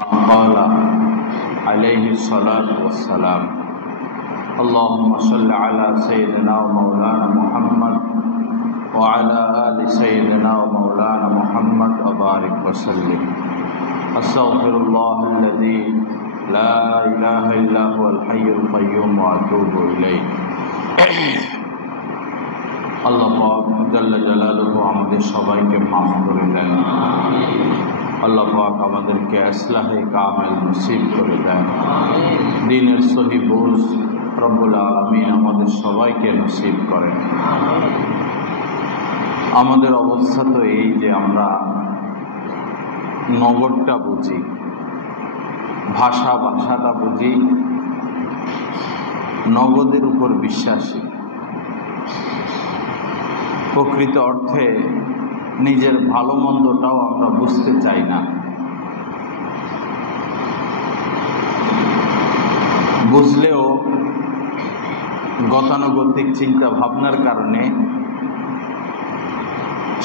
قال عليه الصلاة والسلام اللهم صل على سيدنا ومولانا محمد وعلى آل سيدنا ومولانا محمد وبارك وسلم أستغفر الله الذي لا إله إلا هو الحي القيوم وأتوب إليه আল্লাহ পাক জাল্লা জালালুহু আমাদের সবাইকে মাফ করে দেন। আল্লাহ পাক আমাদেরকে ইসলাহে কামেল নসিব করে দেন। দ্বীনের সহি বুঝ রব্বুল আলামিন আমাদের সবাইকে নসিব করেন। আমাদের অবস্থা তো এই যে আমরা নগরটা বুঝি, ভাষাটা বুঝি, নগদের উপর বিশ্বাসী। প্রকৃত অর্থে নিজের ভালো মন্দটাও আমরা বুঝতে চাই না। বুঝলেও গতানুগতিক চিন্তা ভাবনার কারণে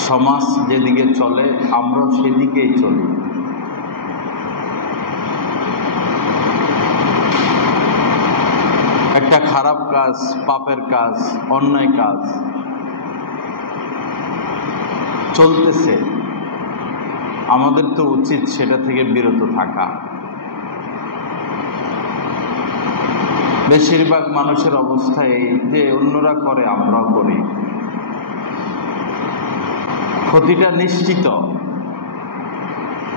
সমাজ যেদিকে চলে আমরাও সেদিকেই চলি। একটা খারাপ কাজ, পাপের কাজ, অন্যায় কাজ চলতেছে, আমাদের তো উচিত সেটা থেকে বিরত থাকা। বেশিরভাগ মানুষের অবস্থা এই যে অন্যরা করে আমরাও করি, ক্ষতিটা নিশ্চিত,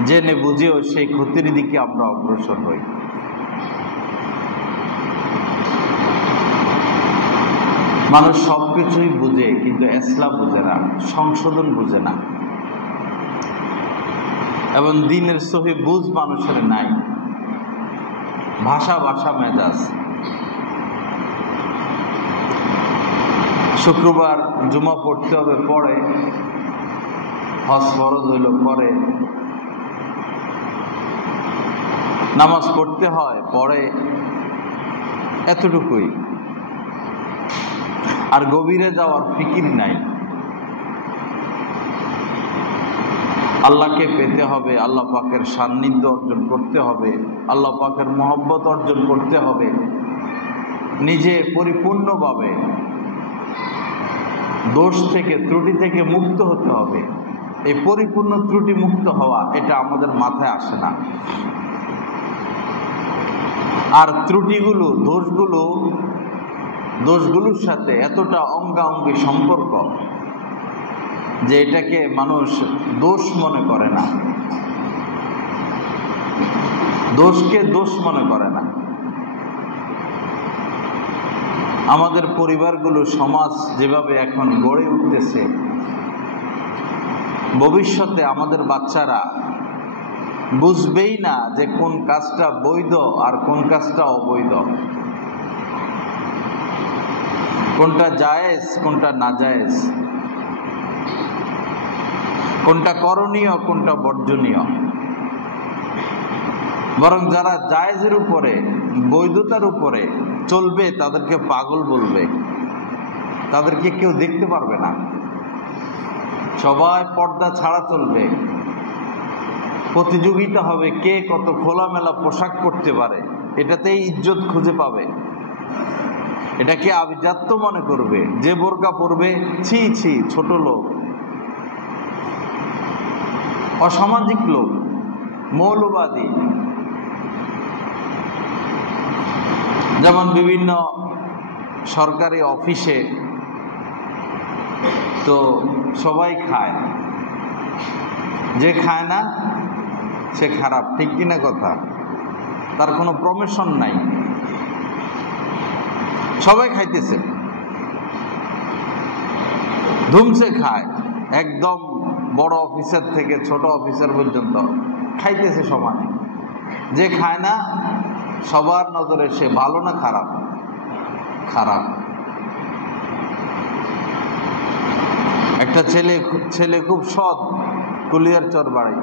জেনে বুঝেও সেই ক্ষতির দিকে আমরা অগ্রসর হই। মানুষ সবকিছুই বুঝে কিন্তু ইসলাম বুঝে না, সংশোধন বুঝে না, এবং দ্বীনের সহি বুঝ মানুষের নাই। ভাষা মেজাজ। শুক্রবার জুমা পড়তে হবে, পড়ে। হজ ফরজ হইল, পড়ে। নামাজ পড়তে হয়, পড়ে। এতটুকুই। আর গভীরে যাওয়ার ফিকির নাই। আল্লাহকে পেতে হবে, আল্লাহ পাকের সান্নিধ্য অর্জন করতে হবে, আল্লাহ পাকের মহব্বত অর্জন করতে হবে, নিজে পরিপূর্ণভাবে দোষ থেকে, ত্রুটি থেকে মুক্ত হতে হবে। এই পরিপূর্ণ ত্রুটি মুক্ত হওয়া এটা আমাদের মাথায় আসে না। আর ত্রুটিগুলো, দোষগুলোর সাথে এতটা অঙ্গাঅঙ্গি সম্পর্ক যে এটাকে মানুষ দোষ মনে করে না, দোষকে দোষ মনে করে না। আমাদের পরিবারগুলো, সমাজ যেভাবে এখন গড়ে উঠতেছে, ভবিষ্যতে আমাদের বাচ্চারা বুঝবেই না যে কোন কাজটা বৈধ আর কোন কাজটা অবৈধ, কোনটা জায়েজ কোনটা নাজায়েজ, কোনটা করণীয় কোনটা বর্জনীয়। বরং যারা জায়েজের উপরে, বৈধতার উপরে চলবে তাদেরকে পাগল বলবে, তাদেরকে কেউ দেখতে পারবে না। সবাই পর্দা ছাড়া চলবে, প্রতিযোগিতা হবে কে কত খোলামেলা পোশাক পরতে পারে, এটাতেই ইজ্জত খুঁজে পাবে। এটাকে আভিজাত্য মনে করবে। যে বোরকা পরবে, ছি ছি, ছোট লোক, অসামাজিক লোক, মৌলবাদী। যেমন বিভিন্ন সরকারি অফিসে তো সবাই খায়, যে খায় না সে খারাপ, ঠিক কিনা কথা? তার কোনো প্রমোশন নাই, সবাই খাইতেছে, ধুমসে খায়, একদম বড় অফিসার থেকে ছোট অফিসার পর্যন্ত খাইতেছে সমানে। যে খায় না সবার নজরে সে ভালো না খারাপ? খারাপ। একটা ছেলে খুব সৎ, কুলিয়ারচর বাড়ি,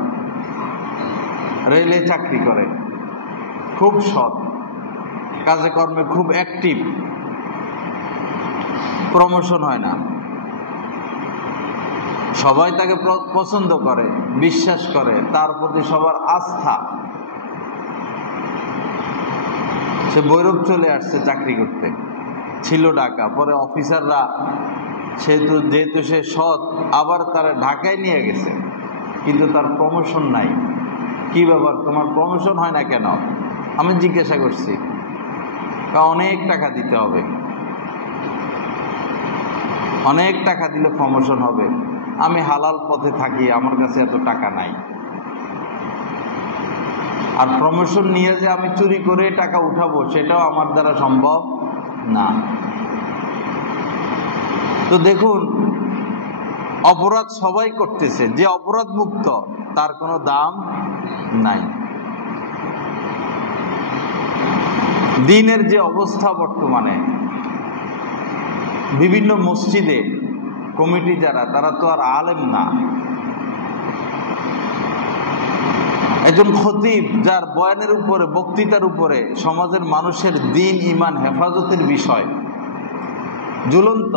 রেলে চাকরি করে, খুব সৎ, কাজে কর্মে খুব অ্যাক্টিভ, প্রমোশন হয় না। সবাই তাকে পছন্দ করে, বিশ্বাস করে, তার প্রতি সবার আস্থা, সে ভৈরব চলে আসছে চাকরি করতে, ছিল ঢাকা। পরে অফিসাররা যেহেতু সে সৎ, আবার তারা ঢাকায় নিয়ে গেছে, কিন্তু তার প্রমোশন নাই। কি ব্যাপার, তোমার প্রমোশন হয় না কেন? আমি জিজ্ঞাসা করছি, অনেক টাকা দিতে হবে, অনেক টাকা দিলে প্রমোশন হবে। আমি হালাল পথে থাকি, আমার কাছে এত টাকা নাই, আর প্রমোশন নিয়ে যে আমি চুরি করে টাকা উঠাবো সেটাও আমার দ্বারা সম্ভব না। তো দেখুন, অপরাধ সবাই করতেছে, যে অপরাধ মুক্ত তার কোনো দাম নাই। দিনের যে অবস্থা বর্তমানে, বিভিন্ন মসজিদে কমিটি যারা, তারা তো আর আলেম না। একজন খতিব যার বয়ানের উপরে, বক্তৃতার উপরে সমাজের মানুষের দিন ইমান হেফাজতের বিষয় ঝুলন্ত,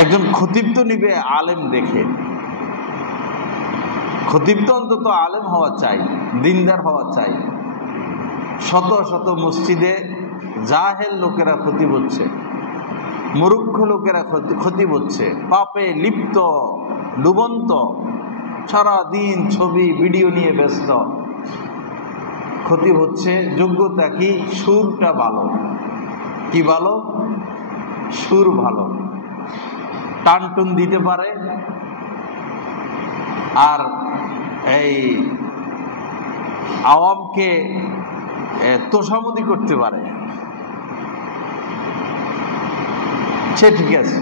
একজন খতিব তো নিবে আলেম দেখে। খতিব তো অন্তত আলেম হওয়া চাই, দিনদার হওয়া চাই। শত শত মসজিদে জাহেল লোকেরা খতিব হচ্ছে, মূর্খ লোকেরা খতিব হচ্ছে, পাপে লিপ্ত, ডুবন্ত, সারা দিন ছবি ভিডিও নিয়ে ব্যস্ত। খতিব হচ্ছে, যোগ্যতা কি? সুরটা ভালো। কি ভালো? সুর ভালো, টান টুন দিতে পারে, আর এই আওয়ামকে তোষামোদি করতে পারে, সে ঠিক আছে।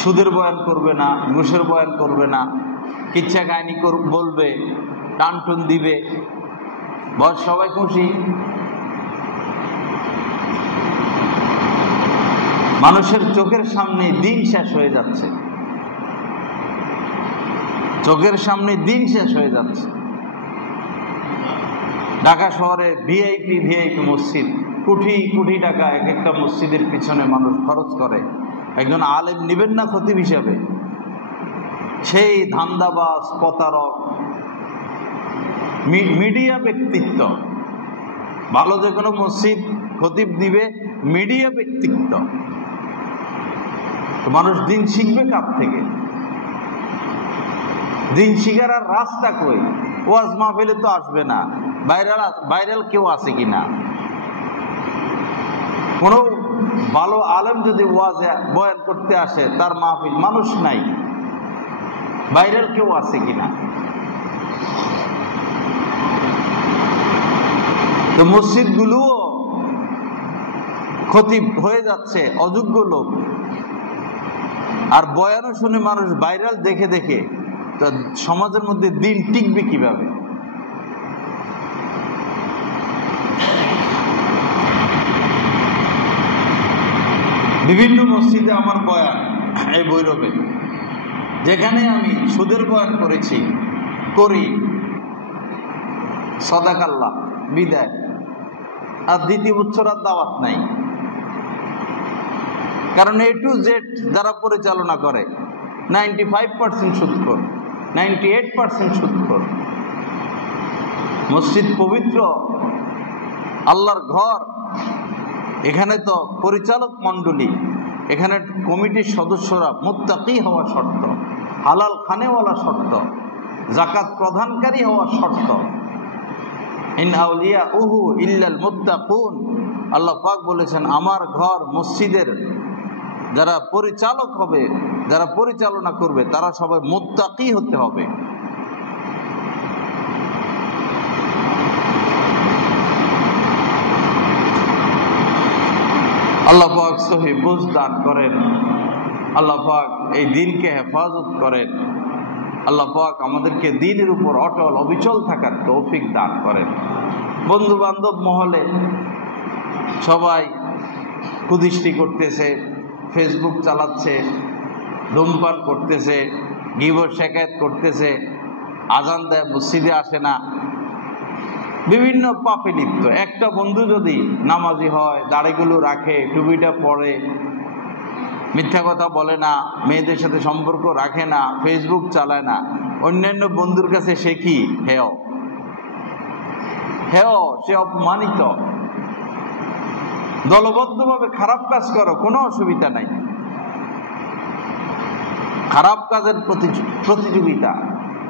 সুদের বয়ান করবে না, ঘুষের বয়ান করবে না, কিচ্ছা কাহিনী বলবে, টান টুন দিবে, বস সবাই খুশি। মানুষের চোখের সামনে দিন শেষ হয়ে যাচ্ছে, চোখের সামনে দিন শেষ হয়ে যাচ্ছে। ঢাকা শহরে ভিআইপি মসজিদ, কোটি কোটি টাকা এক একটা মসজিদের পিছনে মানুষ খরচ করে। একজন আলেম নিবেন না খতিব হিসাবে? সেই ধান্দাবাজ, প্রতারক, মিডিয়া ব্যক্তিত্ব। ভালো যে কোনো মসজিদ খতিব দিবে মিডিয়া ব্যক্তিত্ব, মানুষ দিন শিখবে কার থেকে? দিন শিখার আর রাস্তা কই? ওয়াজ মাহফিলে তো আসবে না। ভাইরাল কেউ আছে কিনা? কোন ভালো আলেম যদি ওয়াজ বয়ান করতে আসে, তার মাহফিল মানুষ নাই, ভাইরাল কেউ আছে কিনা? তো মসজিদগুলোও খতিব হয়ে যাচ্ছে অযোগ্য লোক, আর বয়ানও শুনে মানুষ ভাইরাল দেখে দেখে। তো সমাজের মধ্যে দিন টিকবে কিভাবে? বিভিন্ন মসজিদে আমার বয়ান, এই ভৈরবে, যেখানে আমি সুদের বয়ান করি, সাদাকাল্লাহ বিদায়, আর দ্বিতীয় বছর আর দাওয়াত নাই। কারণ A to Z যারা পরিচালনা করে 95% সুদখোর, 98% সুদখোর। মসজিদ পবিত্র, আল্লাহর ঘর, এখানে তো পরিচালক মণ্ডলী, এখানে কমিটির সদস্যরা মুত্তাকি হওয়া শর্ত, হালাল খানেওয়ালা শর্ত, যাকাত প্রদানকারী হওয়া শর্ত। ইন আউলিয়াউহু ইল্লাল মুত্তাকুন, আল্লাহ পাক বলেছেন, আমার ঘর মসজিদের যারা পরিচালক হবে, যারা পরিচালনা করবে, তারা সবাই মুত্তাকি হতে হবে। আল্লাহ পাক সহি বুঝ দান করেন, আল্লাহ পাক এই দিনকে হেফাজত করেন, আল্লাহ পাক আমাদেরকে দিনের উপর অটল অবিচল থাকার তৌফিক দান করেন। বন্ধু বান্ধব মহলে সবাই কুদৃষ্টি করতেছে, ফেসবুক চালাচ্ছে, ধূমপান করতেছে, গিবত শেকায়েত করতেছে, আজান দেয় মসজিদে আসে না, বিভিন্ন পাপে লিপ্ত। একটা বন্ধু যদি নামাজি হয়, দাড়িগুলো রাখে, টুপিটা পরে, মিথ্যা কথা বলে না, মেয়েদের সাথে সম্পর্ক রাখে না, ফেসবুক চালায় না, অন্যান্য বন্ধুর কাছে সে কি হেয়, হেয়, সে অপমানিত। দলবদ্ধভাবে খারাপ কাজ করো, কোনো অসুবিধা নাই। খারাপ কাজের প্রতিযোগিতা,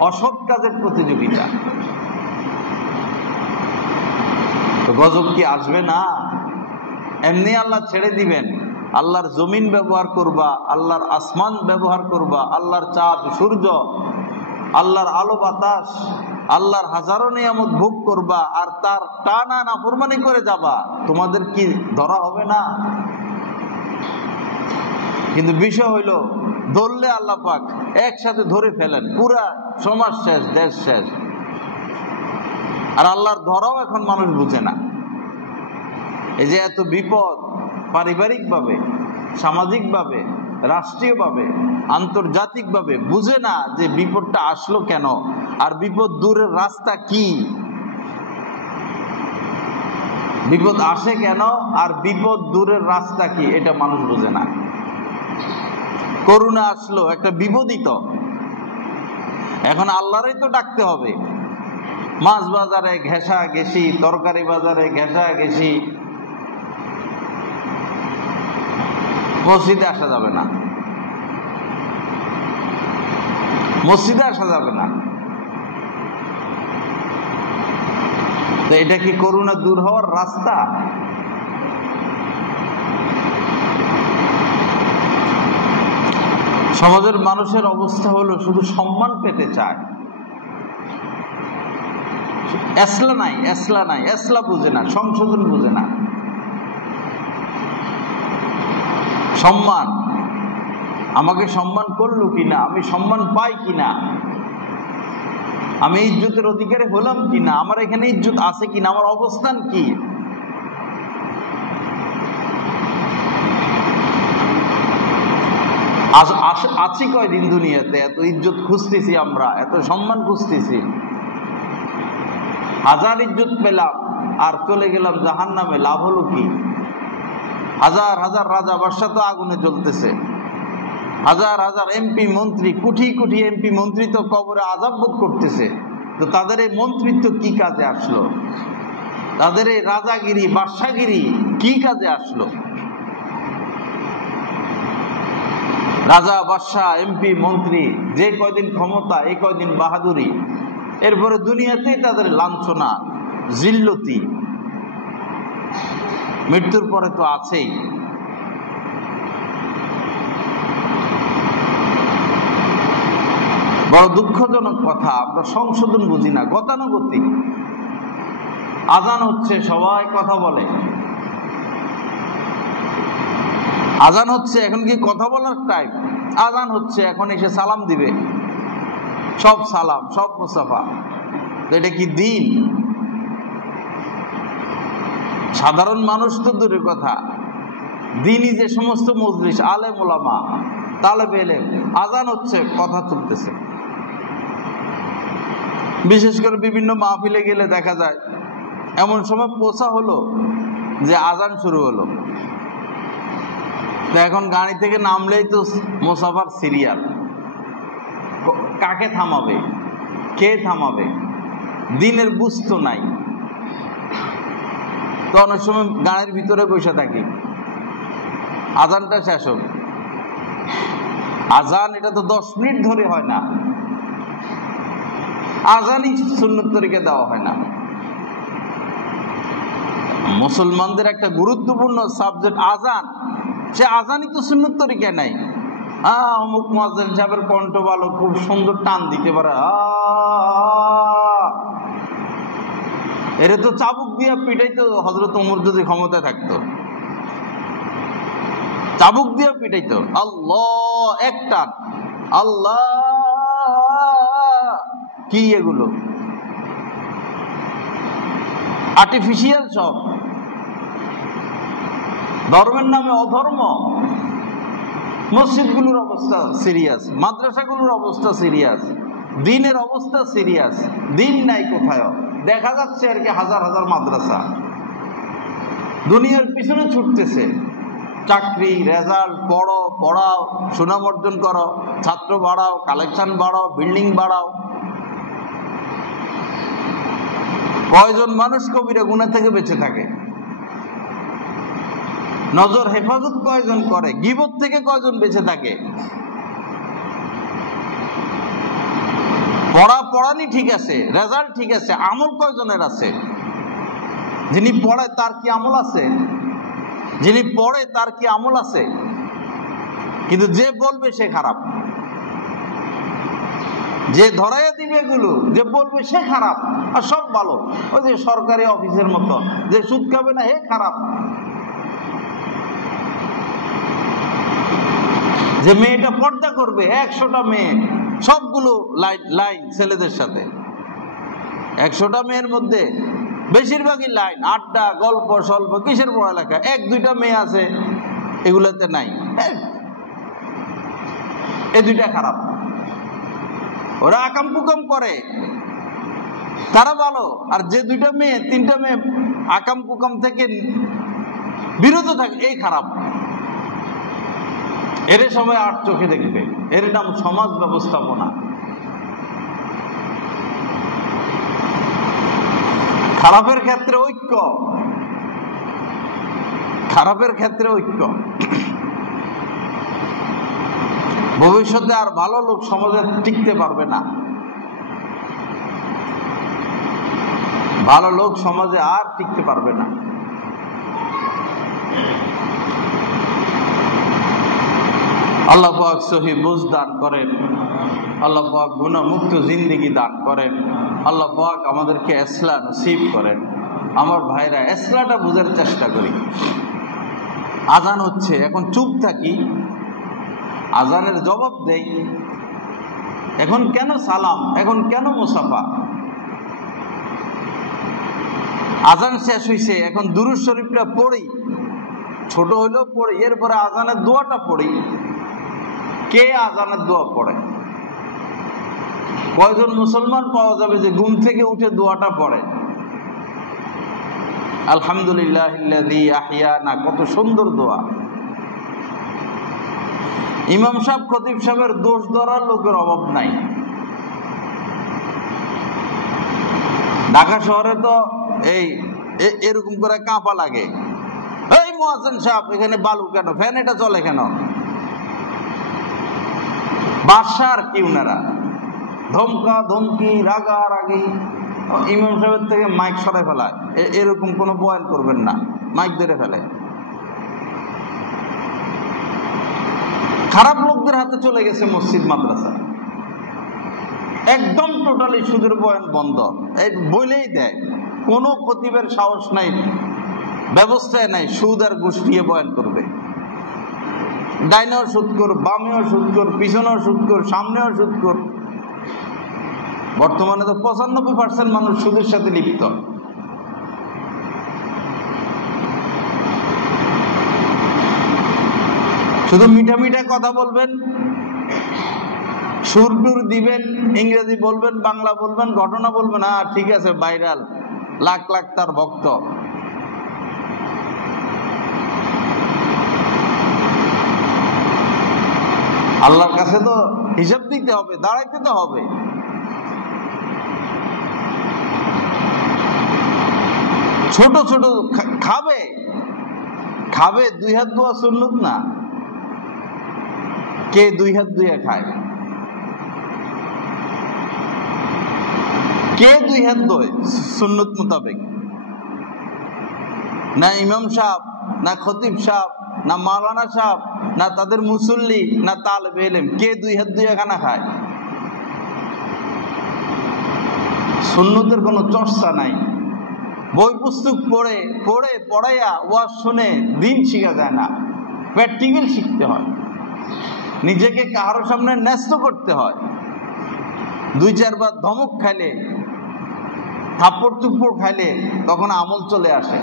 অসৎ কাজের প্রতিযোগিতা, তো গজব কি আসবে না? এমনি আল্লাহ ছেড়ে দিবেন? আল্লাহর জমিন ব্যবহার করবা, আল্লাহর আসমান ব্যবহার করবা, আল্লাহর চাঁদ সূর্য, আল্লাহর আলো বাতাস, আল্লাহর হাজারো নিয়ামত ভোগ করবা, আর তার টানা নাফরমানি করে যাবা, তোমাদের কি ধরা হবে না? কিন্তু বিষয় হইল, ধরলে আল্লাহ পাক একসাথে ধরে ফেলেন, পুরা সমাজ শেষ, দেশ শেষ। আর আল্লাহর ধরাও এখন মানুষ বুঝে না। এই যে এত বিপদ, পারিবারিকভাবে, সামাজিকভাবে, রাষ্ট্রীয়ভাবে, আন্তর্জাতিকভাবে, বুঝে না যে বিপদটা আসলো কেন, আর বিপদ দূরের রাস্তা কি, বিপদ আসে কেন, আর বিপদ দূরের রাস্তা কি, এটা মানুষ বুঝে না। করোনা আসলো, একটা বিপদই তো। এখন আল্লাহরই তো ডাকতে হবে। মাছ বাজারে ঘেঁষা ঘেঁষি, তরকারি বাজারে ঘেঁষা ঘেঁষি, মসজিদে আসা যাবে না, মসজিদে আসা যাবে না। তো এটা কি করোনা দূর হওয়ার রাস্তা? সমাজের মানুষের অবস্থা হলো শুধু সম্মান পেতে চায়। এসলা নাই, এসলা নাই, এসলা বুঝে না, সংশোধন বুঝে না। সম্মান, আমাকে সম্মান করলো কিনা, আমি সম্মান পাই কিনা, আমি ইজ্জতের অধিকারী হলাম কিনা, আমার এখানে ইজ্জত আছে কিনা, আমার অবস্থান কি। আছি কয়দিন দুনিয়াতে, এত ইজ্জত খুঁজতেছি আমরা, এত সম্মান খুঁজতেছি, হাজার ইজ্জত পেলাম আর চলে গেলাম জাহান্নামে, লাভ হলো কি? হাজার হাজার রাজা বাদশা তো আগুনে জ্বলতেছে, হাজার হাজার এমপি মন্ত্রী, কোটি কোটি এমপি মন্ত্রী তো কবরে আযাব ভোগ করতেছে। তো তাদের এই মন্ত্রিত্ব কি কাজে আসলো? তাদের এই রাজাগিরি, বাদশাগিরি কি কাজে আসলো? রাজা, বাদশাহ, এমপি, মন্ত্রী, যে কয়দিন ক্ষমতা, এই কয়দিন বাহাদুরি, এরপরে দুনিয়াতেই তাদের লাঞ্ছনা, জিল্লতি, মৃত্যুর পরে তো আছেই। বড় দুঃখজনক কথা, আমরা সংশোধন বুঝি না, গতানুগতিক। আজান হচ্ছে, সবাই কথা বলে, আজান হচ্ছে, এখন কি কথা বলার টাইম? আজান হচ্ছে, এখন এসে সালাম দিবে, সব সালাম, সব মুসাফা। এটা কি দিন? সাধারণ মানুষ তো দূরের কথা, দিনই যে সমস্ত মজলিস, আলেম ওলামা, তালেবে ইলম, আজান হচ্ছে, কথা চলতেছে। বিশেষ করে বিভিন্ন মাহফিলে গেলে দেখা যায় এমন সময় পৌঁছা হলো যে আজান শুরু হলো। এখন গাড়ি থেকে নামলেই তো মুসাফার সিরিয়াল, কাকে থামাবে, কে থামাবে, দিনের বুঝতো নাই। তো অনেক সময় গাড়ির ভিতরে বসে থাকি, আজানটা শেষ হোক। আজান এটা তো 10 মিনিট ধরে হয় না, আজানই সুন্নত তরিকা দেওয়া হয় না। মুসলমানদের একটা গুরুত্বপূর্ণ সাবজেক্ট আজান, সে আজানই তো সুন্নত তরিকা নাই। অমুক মুয়াজ্জিন সাহেবের কণ্ঠ ভালো, খুব সুন্দর টান দিতে পারে, এর তো চাবুক দিয়া পিটাইতো হযরত ওমর যদি ক্ষমতায় থাকতো, চাবুক দিয়া পিটাইতো। আল্লাহ এক টান, আল্লাহ, কি এগুলো আর্টিফিশিয়াল সব। ধর্মের নামে অধর্ম। মসজিদগুলোর অবস্থা সিরিয়াস, মাদ্রাসাগুলোর অবস্থা সিরিয়াস, দিনের অবস্থা সিরিয়াস। দিন নাই কোথায়, দেখা যাচ্ছে আর কি হাজার হাজার মাদ্রাসা দুনিয়ার পিছনে ছুটতেছে। চাকরি, রেজাল্ট, পড়ো, পড়াও, সুনাম অর্জন করো, ছাত্র বাড়াও, কালেকশন বাড়াও, বিল্ডিং বাড়াও। কয়জন মানুষ কবিরা গুনাহ থেকে বেঁচে থাকে? নজর হেফাজত কয়জন করে? গীবত থেকে কয়জন বেঁচে থাকে? পড়ানি ঠিক আছে, রেজাল্ট ঠিক আছে, আমল কয়জনের আছে? যিনি পড়ে তার কি আমল আছে? যিনি পড়ে তার কি আমল আছে? কিন্তু যে বলবে সে খারাপ, যে ধরাইয়া দিবে এগুলো, যে বলবে সে খারাপ, আর সব ভালো। ওই যে সরকারি অফিসের মতো, যে সুদ খাবে না হে খারাপ, যে মেয়েটা পর্দা করবে, 100টা মেয়ে সবগুলো লাইন ছেলেদের সাথে, 100টা মেয়ের মধ্যে বেশিরভাগই লাইন, আড্ডা, গল্প স্বল্প, কিসের পড়ালেখা? 1-2টা মেয়ে আছে এগুলোতে নাই, এই 2টা খারাপ। ওরা আকাম কুকাম করে, তারা ভালো। আর যে 2টা মেয়ে 3টা মেয়ে আকাম কুকাম থেকে বিরত থাকে, এই খারাপ। এর সবাই 8 চোখে দেখবে। এর নাম সমাজ ব্যবস্থাপনা। খারাপের ক্ষেত্রে ঐক্য, খারাপের ক্ষেত্রে ঐক্য। ভবিষ্যতে আর ভালো লোক সমাজে টিকতে পারবে না, ভালো লোক সমাজে আর টিকতে পারবে না। আল্লাহ পাক সহি বুঝ দান করেন, আল্লাহ পাক গুনাহমুক্ত জিন্দেগি দান করেন, আল্লাহ পাক আমাদেরকে ইসলাম নসিব করেন। আমার ভাইরা, ইসলামটা বুঝার চেষ্টা করি। আজান হচ্ছে, এখন চুপ থাকি, আজানের জবাব দেই। এখন কেন সালাম, এখন কেন মুসাফা? আজান শেষ হইছে, এখন দুরূদ শরীফটা পড়ি, ছোট হইলেও পড়ি, এরপরে আজানের দোয়াটা পড়ি। কে আজানের দোয়া পড়ে? কয়জন মুসলমান পাওয়া যাবে যে ঘুম থেকে উঠে দোয়াটা পড়ে? আলহামদুলিল্লাহিল্লাযী আহইয়ানা, কত সুন্দর দোয়া। ইমাম সাহেব, খতিব সাহেবের দোষ ধরার লোকের অভাব নাই। ঢাকা শহরে তো এরকম করে কাঁপা লাগে, এই মুয়াজ্জিন সাহেব এখানে বালু কেন, ফ্যান এটা চলে কেন? বাদশার কি উনারা, ধমকা ধমকি, রাগারাগি। ইমাম সাহেবের থেকে মাইক সরাই ফেলায়, এরকম কোনো বয়ান করবেন না, মাইক ধরে ফেলে। খারাপ লোকদের হাতে চলে গেছে মসজিদ মাদ্রাসা, একদম টোটালি সুদের বয়ান বন্ধ, এই বলেই দেয়। কোনো খতিবের সাহস নাই, ব্যবস্থায় নাই, সুদ আর ঘুষ নিয়ে বয়ান করবে। ডাইনেও সুদ কর, বামেও সুদ কর, পিছনেও সুদ কর, সামনেও সুদ কর। বর্তমানে তো 95% মানুষ সুদের সাথে লিপ্ত। শুধু মিঠা মিঠা কথা বলবেন, সুর টুর দিবেন, ইংরেজি বলবেন, বাংলা বলবেন, ঘটনা বলবেন, ঠিক আছে, ভাইরাল, লাখ লাখ তার ভক্ত। আল্লাহর কাছে তো হিসাব দিতে হবে, দাঁড়াইতে তো হবে। ছোট ছোট খাবে খাবে, 2 হাত ধোয়া সুন্নত না? কে 2 হাত ধুয়ে খায়? কে 2 হাত ধোয় সুন্নত মোতাবেক? না ইমাম সাহেব, না খতিব সাহেব, না মাওলানা সাহেব, না তাদের মুসল্লি, না তালেবে ইলম। কে 2 হাত ধুয়ে খানা খায়? সুন্নতের কোনো চর্চা নাই। বই পুস্তক পড়াইয়া ওয়াজ শুনে দিন শিখা যায় না, প্র্যাকটিক্যাল শিখতে হয়। নিজেকে কারোর সামনে ন্যস্ত করতে হয়। 2-4 বার ধমক খাইলে, থাপ্পড় টুপ্পড় খাইলে তখন আমল চলে আসে।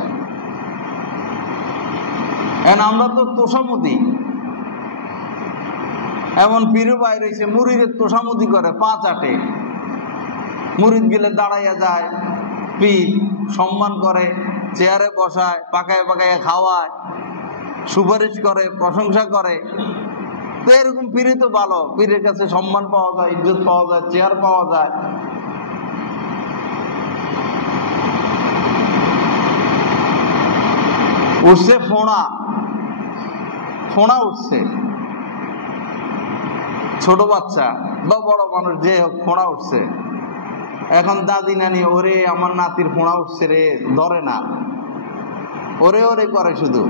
এখন আমরা তো তোষামুদি, এমন পীরের বাইরে রয়েছে, মুরিদের তোষামুদি করে, 5 আটে। মুরিদ গেলে দাঁড়াইয়া যায়, পীর সম্মান করে, চেয়ারে বসায়, পাকায় পাকায় খাওয়ায়, সুপারিশ করে, প্রশংসা করে। তো এরকম পীরে তো ভালো, পীরের কাছে সম্মান পাওয়া যায়, ইজ্জত পাওয়া যায়, চেয়ার পাওয়া যায়। উঠছে ফোঁড়া, ফোঁড়া উঠছে, ছোট বাচ্চা বা বড় মানুষ যে হোক ফোঁড়া উঠছে। এখন দাদি নানি ওরে আমার নাতির ফোঁড়া উঠছে রে, ধরে না, ওরে ওরে করে, শুধু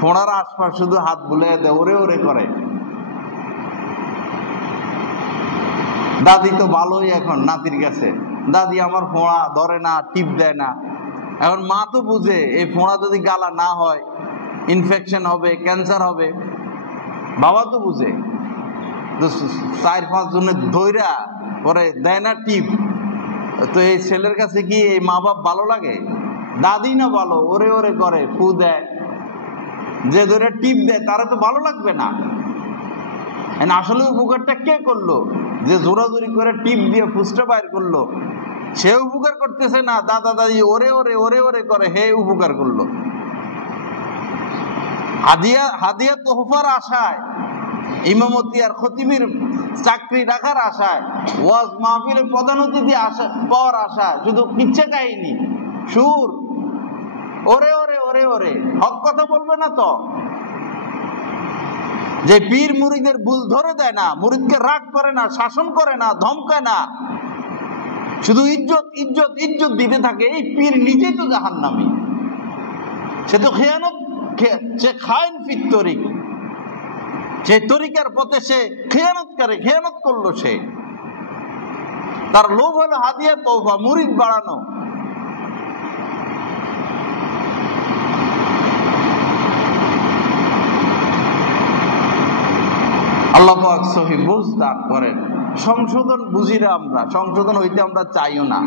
ফোঁড়ার আশপাশ শুধু হাত বুলিয়ে দেয়, ওরে ওরে করে। দাদি তো ভালোই এখন নাতির কাছে, দাদি আমার ফোঁড়া ধরে না, টিপ দেয় না। এখন মা তো বুঝে এই ফোঁড়া যদি গালা না হয় ইনফেকশন হবে, ক্যান্সার হবে। বাবা তো বুঝে, তো 4-5 জনের ধৈরা পরে দেয় না টিপ। তো এই ছেলের কাছে কি এই মা বাপ ভালো লাগে? দাদি না ভালো, ওরে ওরে করে, ফু দেয়, যে ধরে টিপ দেয় তারা তো ভালো লাগবে না। আসলে উপকারটা কে করলো? যে জোরাজোরি করে টিপ দিয়ে ফুসটা বাইর করলো সে উপকার করতেছে না, দাদা দাদি ওরে ওরে ওরে ওরে করে হে উপকার করলো। হাদিয়া তোহফার আশায়, ইমামতি আর খতিবের চাকরি রাখার আশায়, ওয়াজ মাহফিলে প্রধান অতিথি পাওয়ার আশায় শুধু কিচ্ছা কাহিনী, সুর, ওরে ওরে ওরে ওরে। হক কথা বলবে না তো? যে পীর মুরিদের ভুল ধরে দেয় না, মুরিদকে রাগ করে না, শাসন করে না, ধমকায় না, শুধু ইজ্জত ইজ্জত ইজ্জত দিতে থাকে, এই পীর নিজেই তো জাহান্নামী। সে তো খেয়ানত, সে খায়েন ফিত তরিক, সে তরিকার পথে সে খেয়ানত করে, খেয়ানত করলো সে। তার লোভ হলো হাদিয়া তওফা, মুরিদ বাড়ানো। আল্লাহ পাক সহি বুঝ দান করেন। সংশোধন বুঝি না আমরা, সংশোধন হইতে আমরা চাইও না।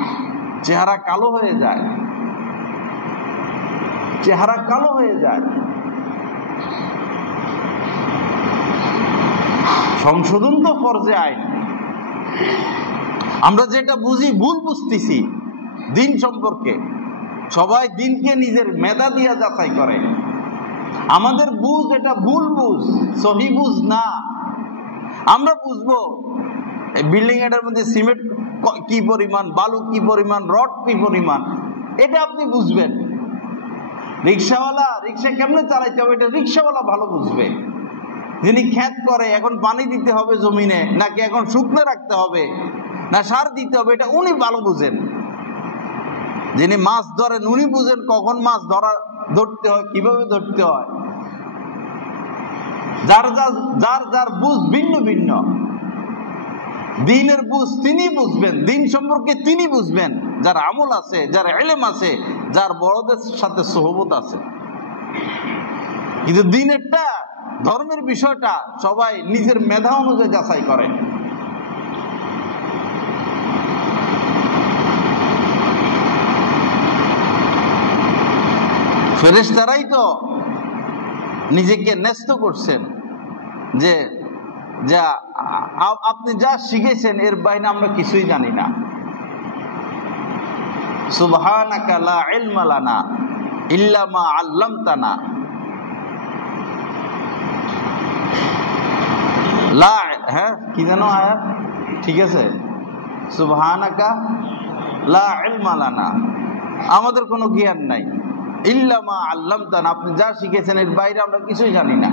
চেহারা কালো হয়ে যায়, চেহারা কালো হয়ে যায়। সংশোধন তো ফরজে আইন। আমরা যেটা বুঝি ভুল বুঝতেছি দিন সম্পর্কে, সবাই দিনকে নিজের মেধা দিয়া যাচাই করে। আমাদের বুঝ এটা ভুল বুঝ, সহি বুঝ না। আমরা বুঝবো বিল্ডিং এটার মধ্যে সিমেন্ট কি পরিমাণ, বালু কি পরিমাণ, রড কি পরিমাণ, এটা আপনি বুঝবেন। রিক্সাওয়ালা রিক্সা কেমনে চালাইতে হবে এটা রিক্সাওয়ালা ভালো বুঝবে। যিনি ক্ষেত করে এখন পানি দিতে হবে জমিনে, নাকি এখন শুকনো রাখতে হবে, না সার দিতে হবে, এটা উনি ভালো বুঝেন। যিনি মাছ ধরেন উনি বুঝেন কখন মাছ ধরতে হয়, কিভাবে ধরতে হয়। যার যার বুঝ ভিন্ন ভিন্ন। দিনের বুঝ তিনি বুঝবেন, দিন সম্পর্কে তিনি বুঝবেন, যার আমল আছে, যার ইলম আছে, যার বড়দের সাথে সোহবত আছে। কিন্তু দিনেরটা, ধর্মের বিষয়টা সবাই নিজের মেধা অনুযায়ী যাচাই করে। ফেরেশতারাই তো নিজেকে ন্যস্ত করছেন যে যা আপনি যা শিখেছেন এর বাইরে আমরা কিছুই জানি না। সুবহানাকা লা ইলমা লানা ইল্লা মা আল্লামতানা। লা, হ্যাঁ কি জানো আয়াত, ঠিক আছে, সুবহানাকা লা ইলমা লানা, আমাদের কোনো জ্ঞান নাই, ইল্লা মা আল্লামতানা, আপনি যা শিখেছেন এর বাইরে আমরা কিছুই জানি না।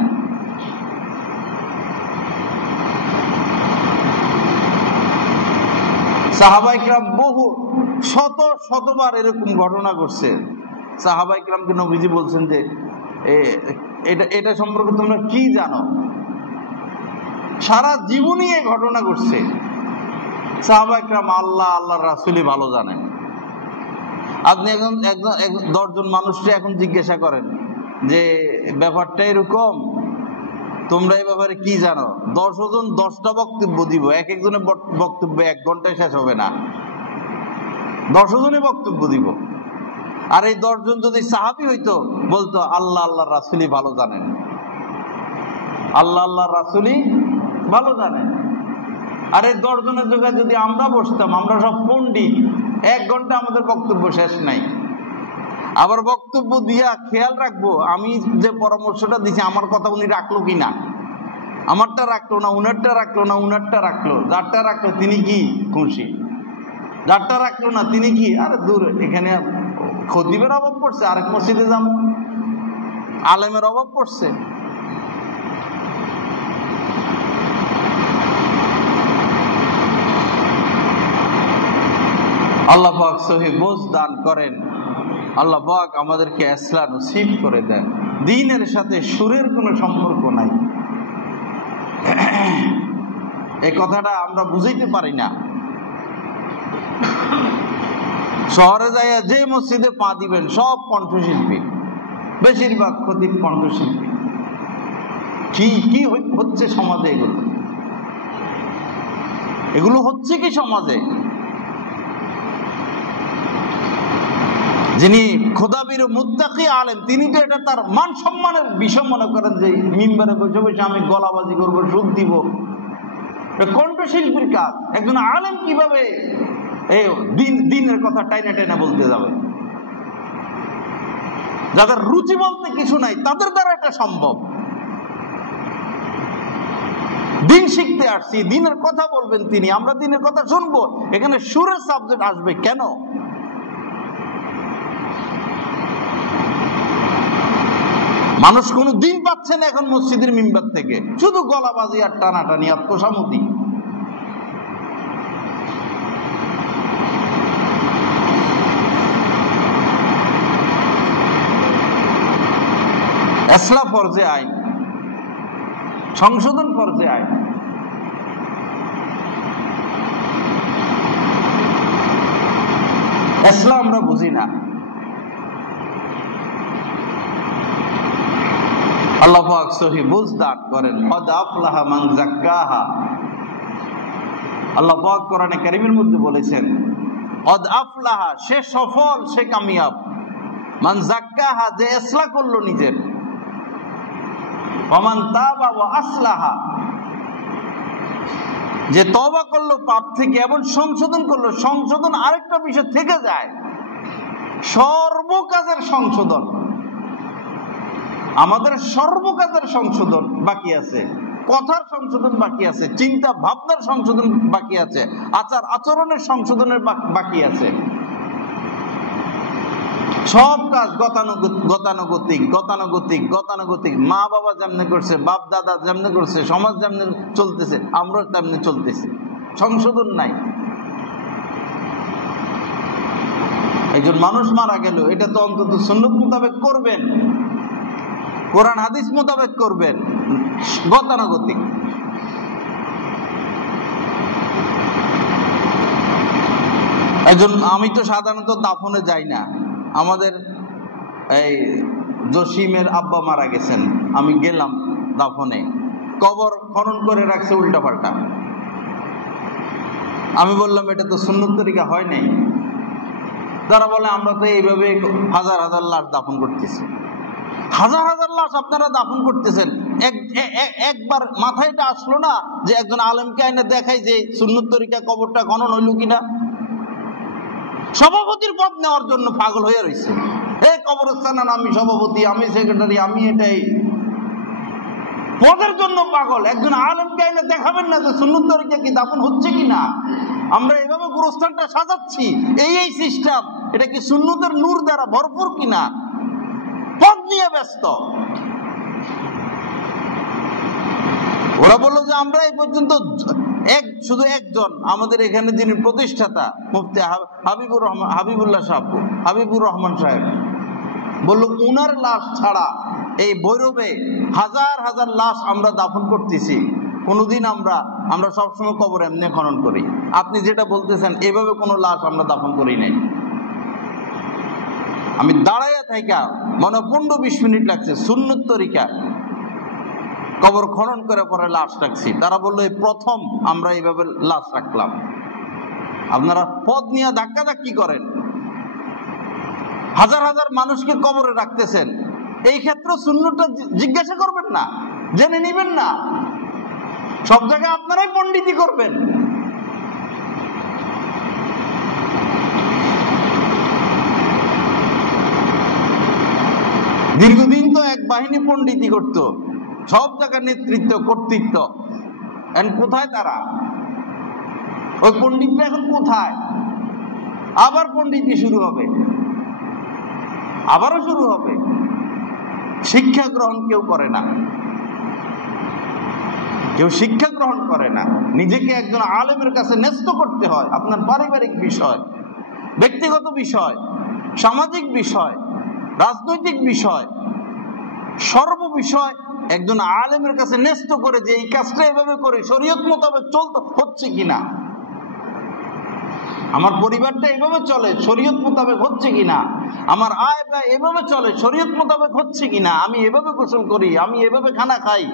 সাহাবায়ে কিরাম বহু শতবার এরকম ঘটনা ঘটছে। সাহাবায়ে কিরামকে নবীজি বলছেন যে এটা সম্পর্কে তোমরা কি জানো? সারা জীবনই এই ঘটনা ঘটছে। সাহাবায়ে কিরাম আল্লাহর রাসূলই ভালো জানেন। আপনি একজন 10 জন মানুষকে এখন জিজ্ঞাসা করেন যে ব্যাপারটা এরকম, তোমরা এই ব্যাপারে কি জানো? 10 জন 10টা বক্তব্য দিব, এক একজনের বক্তব্য 1 ঘন্টায় শেষ হবে না। 10 জনে বক্তব্য দিব। আর এই 10 জন যদি সাহাবী হইতো বলতো আল্লাহর রাসূলই ভালো জানেন, আল্লাহর রাসূলই ভালো জানেন। আর এই 10 জনের জায়গায় যদি আমরা বসতাম, আমরা সব পণ্ডিত, 1 ঘন্টা আমাদের বক্তব্য শেষ নাই। আবার বক্তব্য দিয়া খেয়াল রাখবো আমি যে পরামর্শটা দিছি আমার কথা উনি রাখলো কিনা, আমারটা রাখলো না, উনারটা রাখলো না, উনারটা রাখলো, যারটা রাখলো তিনি কি খুশি, যারটা রাখলো না তিনি কি আরে দূর, এখানে খতিবের অভাব পড়ছে, আরেক মসজিদে যাবো। আলেমের অভাব পড়ছে। আল্লাহ পাক সহি বোঝ দান করেন। আল্লাহ পাক আমাদেরকে ইসলাহ নসিব করে দেন। দ্বীনের সাথে সুরের কোনো সম্পর্ক নাই, এই কথাটা আমরা বুঝাইতে পারি না। শহরে যাইয়া যে মসজিদে পা দিবেন সব কণ্ঠশিল্পী, বেশিরভাগ খতিব কণ্ঠশিল্পী। কি হচ্ছে সমাজে? এগুলো হচ্ছে কি সমাজে? যিনি খোদাবীর মুত্তাকি আলেম, তিনি তো এটা তার মান সম্মানের বিষয় মনে করেন যে মিম্বারে বসে বসে আমি গলাবাজি করবো, সুদ দিব। কণ্ঠশিল্পীর কাজ। একজন আলেম কিভাবে এই দিনের কথা টাইনা টাইনা বলতে যাবে? যাদের রুচি বলতে কিছু নাই তাদের দ্বারা এটা সম্ভব। দিন শিখতে আসছি, দিনের কথা বলবেন তিনি, আমরা দিনের কথা শুনবো, এখানে সুরের সাবজেক্ট আসবে কেন? মানুষ কোনো দিন পাচ্ছে না এখন মসজিদের মিম্বার থেকে, শুধু গলাবাজি আর টানাটানি আর তোষামতি। ইসলাহ ফরজে আইন, সংশোধন ফরজে আইন। ইসলাম আমরা বুঝি না। আল্লাহ পাক সহি বুঝ দান করেন। কদ আফলাহা মান যাক্কাহা। আল্লাহ পাক কোরআনে কারীমের মধ্যে বলেছেন কদ আফলাহা, সে সফল, সে কামিয়াব। মান যাক্কাহা, যে ইসলাহ করলো নিজের। ওয়া মান তাবা ওয়া আসলাহা, যে তওবা করলো পাপ থেকে এবং সংশোধন করলো। সংশোধন আরেকটা বিষয় থেকে যায়, সর্বকাজের সংশোধন। আমাদের সর্বকাজের সংশোধন বাকি আছে, কথার সংশোধন বাকি আছে, চিন্তা ভাবনার সংশোধন বাকি আছে, আচার আচরণের সংশোধনের বাকি আছে। সব কাজ গতানুগতিক। মা বাবা যেমনি করছে, বাপ দাদা যেমনি করছে, সমাজ যেমনি চলতেছে, আমরা তেমনি চলতেছি, সংশোধন নাই। একজন মানুষ মারা গেল, এটা তো অন্তত সুন্নত মোতাবেক করবেন, কোরআন হাদিস মোতাবেক করবেন, গতানুগতিক। আমি তো সাধারণত দাফনে যাই না। আমাদের এই জসিমের আব্বা মারা গেছেন, আমি গেলাম দাফনে, কবর খনন করে রাখছে উল্টা পাল্টা। আমি বললাম এটা তো সুন্নত তরিকা হয় নাই। তারা বলে আমরা তো এইভাবে হাজার হাজার লাশ দাফন করতেছি। হাজার হাজার লাশ আপনারা দাফন করতেছেন, একবার মাথায় এটা আসলো না যে একজন আলেমকে আইনে দেখাই যে সুন্নত তরিকা কবরটা খনন হইল কিনা? সভাপতির পদ নেওয়ার জন্য পাগল হয়ে রয়েছে। কবরস্থান আমি সভাপতি, আমি সেক্রেটারি, আমি এটাই, পদের জন্য পাগল। একজন আলেমকে আইনে দেখাবেন না যে সুন্নত তরিকা কি দাফন হচ্ছে কিনা? আমরা এভাবে গোরস্থানটা সাজাচ্ছি, এই সিস্টেম, এটা কি সুন্নতের নূর দ্বারা ভরপুর কিনা? পদ নিয়ে ব্যস্ত। ওরা বললো যে আমরা এই পর্যন্ত শুধু একজন, আমাদের এখানে যিনি প্রতিষ্ঠাতা মুফতি হাবিবুর রহমান সাহেব বলল উনার লাশ ছাড়া এই ভৈরবে হাজার হাজার লাশ আমরা দাফন করতেছি। কোনোদিন আমরা সবসময় কবর এমনি খনন করি। আপনি যেটা বলতেছেন এভাবে কোনো লাশ আমরা দাফন করি নাই। আমি দাঁড়াইয়া থাকা মনে 15-20 মিনিট লাগছে, সুন্নত তরিকা কবর খনন করে পরে লাশ রাখছি। তারা বললো এই প্রথম আমরা এইভাবে লাশ রাখলাম। আপনারা পদ নিয়ে ধাক্কাধাক্কি করেন, হাজার হাজার মানুষকে কবরে রাখতেছেন। এই ক্ষেত্রে সুন্নতটা জিজ্ঞাসা করবেন না, জেনে নিবেন না, সব জায়গায় আপনারাই পণ্ডিতি করবেন। দীর্ঘদিন তো এক বাহিনী পণ্ডিতি করত, সব জায়গায় নেতৃত্ব কর্তৃত্ব। এখন কোথায় তারা? ওই পণ্ডিতরা এখন কোথায়? আবার পণ্ডিতি শুরু হবে, আবারও শুরু হবে। শিক্ষা গ্রহণ কেউ করে না, কেউ শিক্ষা গ্রহণ করে না। নিজেকে একজন আলেমের কাছে ন্যস্ত করতে হয়। আপনার পারিবারিক বিষয়, ব্যক্তিগত বিষয়, সামাজিক বিষয়, রাজনৈতিক বিষয়, সর্ব বিষয় একজন আলেমের কাছে ন্যস্ত করে যে এই কাজটা এভাবে করে শরীয়ত মোতাবেক চলতে হচ্ছে কিনা, আমার পরিবারটা এভাবে চলে শরীয়ত মোতাবেক হচ্ছে কিনা, আমার আয় ব্যয় এভাবে চলে শরীয়ত মোতাবেক হচ্ছে কিনা, আমি এভাবে গোসল করি, আমি এভাবে খানা খাই,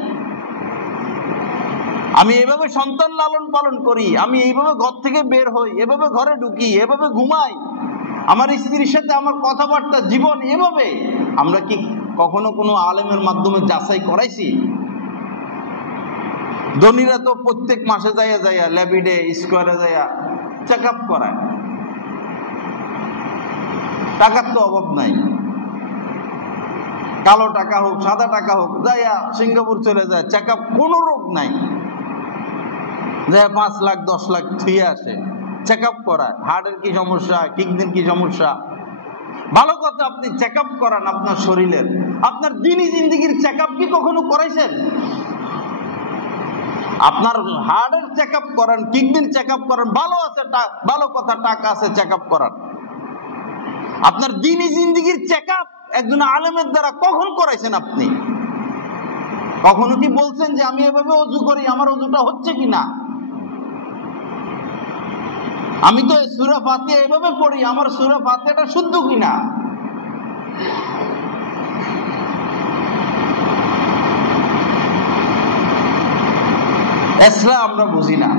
আমি এভাবে সন্তান লালন পালন করি, আমি এইভাবে ঘর থেকে বের হই, এভাবে ঘরে ঢুকি, এভাবে ঘুমাই, আমার স্ত্রীর সাথে আমার কথাবার্তা, জীবন এভাবে। আমরা কি কখনো কোনো আলেমের মাধ্যমে যাচাই করাইছি? ধনীরা তো প্রত্যেক মাসে যাইয়া যাইয়া ল্যাবিডে স্কোয়ারে যাইয়া চেক আপ করায়, টাকার তো অভাব নাই, কালো টাকা হোক সাদা টাকা হোক, যাইয়া সিঙ্গাপুর চলে যায়, চেক আপ, কোনো রোগ নাই, যায় 5 লাখ 10 লাখ থুয়ে আসে, চেক আপ করায়, হার্টের কি সমস্যা, কিডনির কি সমস্যা। ভালো কথা, আপনি চেক আপ করান আপনার শরীরের, আপনার দিনই জিন্দিগির চেক আপ কি কখনো করাইছেন? আপনার হার্টের চেক আপ করান, কিডনির চেক আপ করান, ভালো আছে, ভালো কথা, টাকা আছে, চেক আপ করান। আপনার দিনই জিন্দিগির চেক আপ একজন আলেমের দ্বারা কখন করাইছেন? আপনি কখনো কি বলছেন যে আমি এভাবে ওযু করি, আমার ওযুটা হচ্ছে কিনা, আমি তো সূরা ফাতিহা এভাবে পড়ি, আমার সূরা ফাতিহাটা শুদ্ধ কিনা? এসলা আমরা বুঝি না,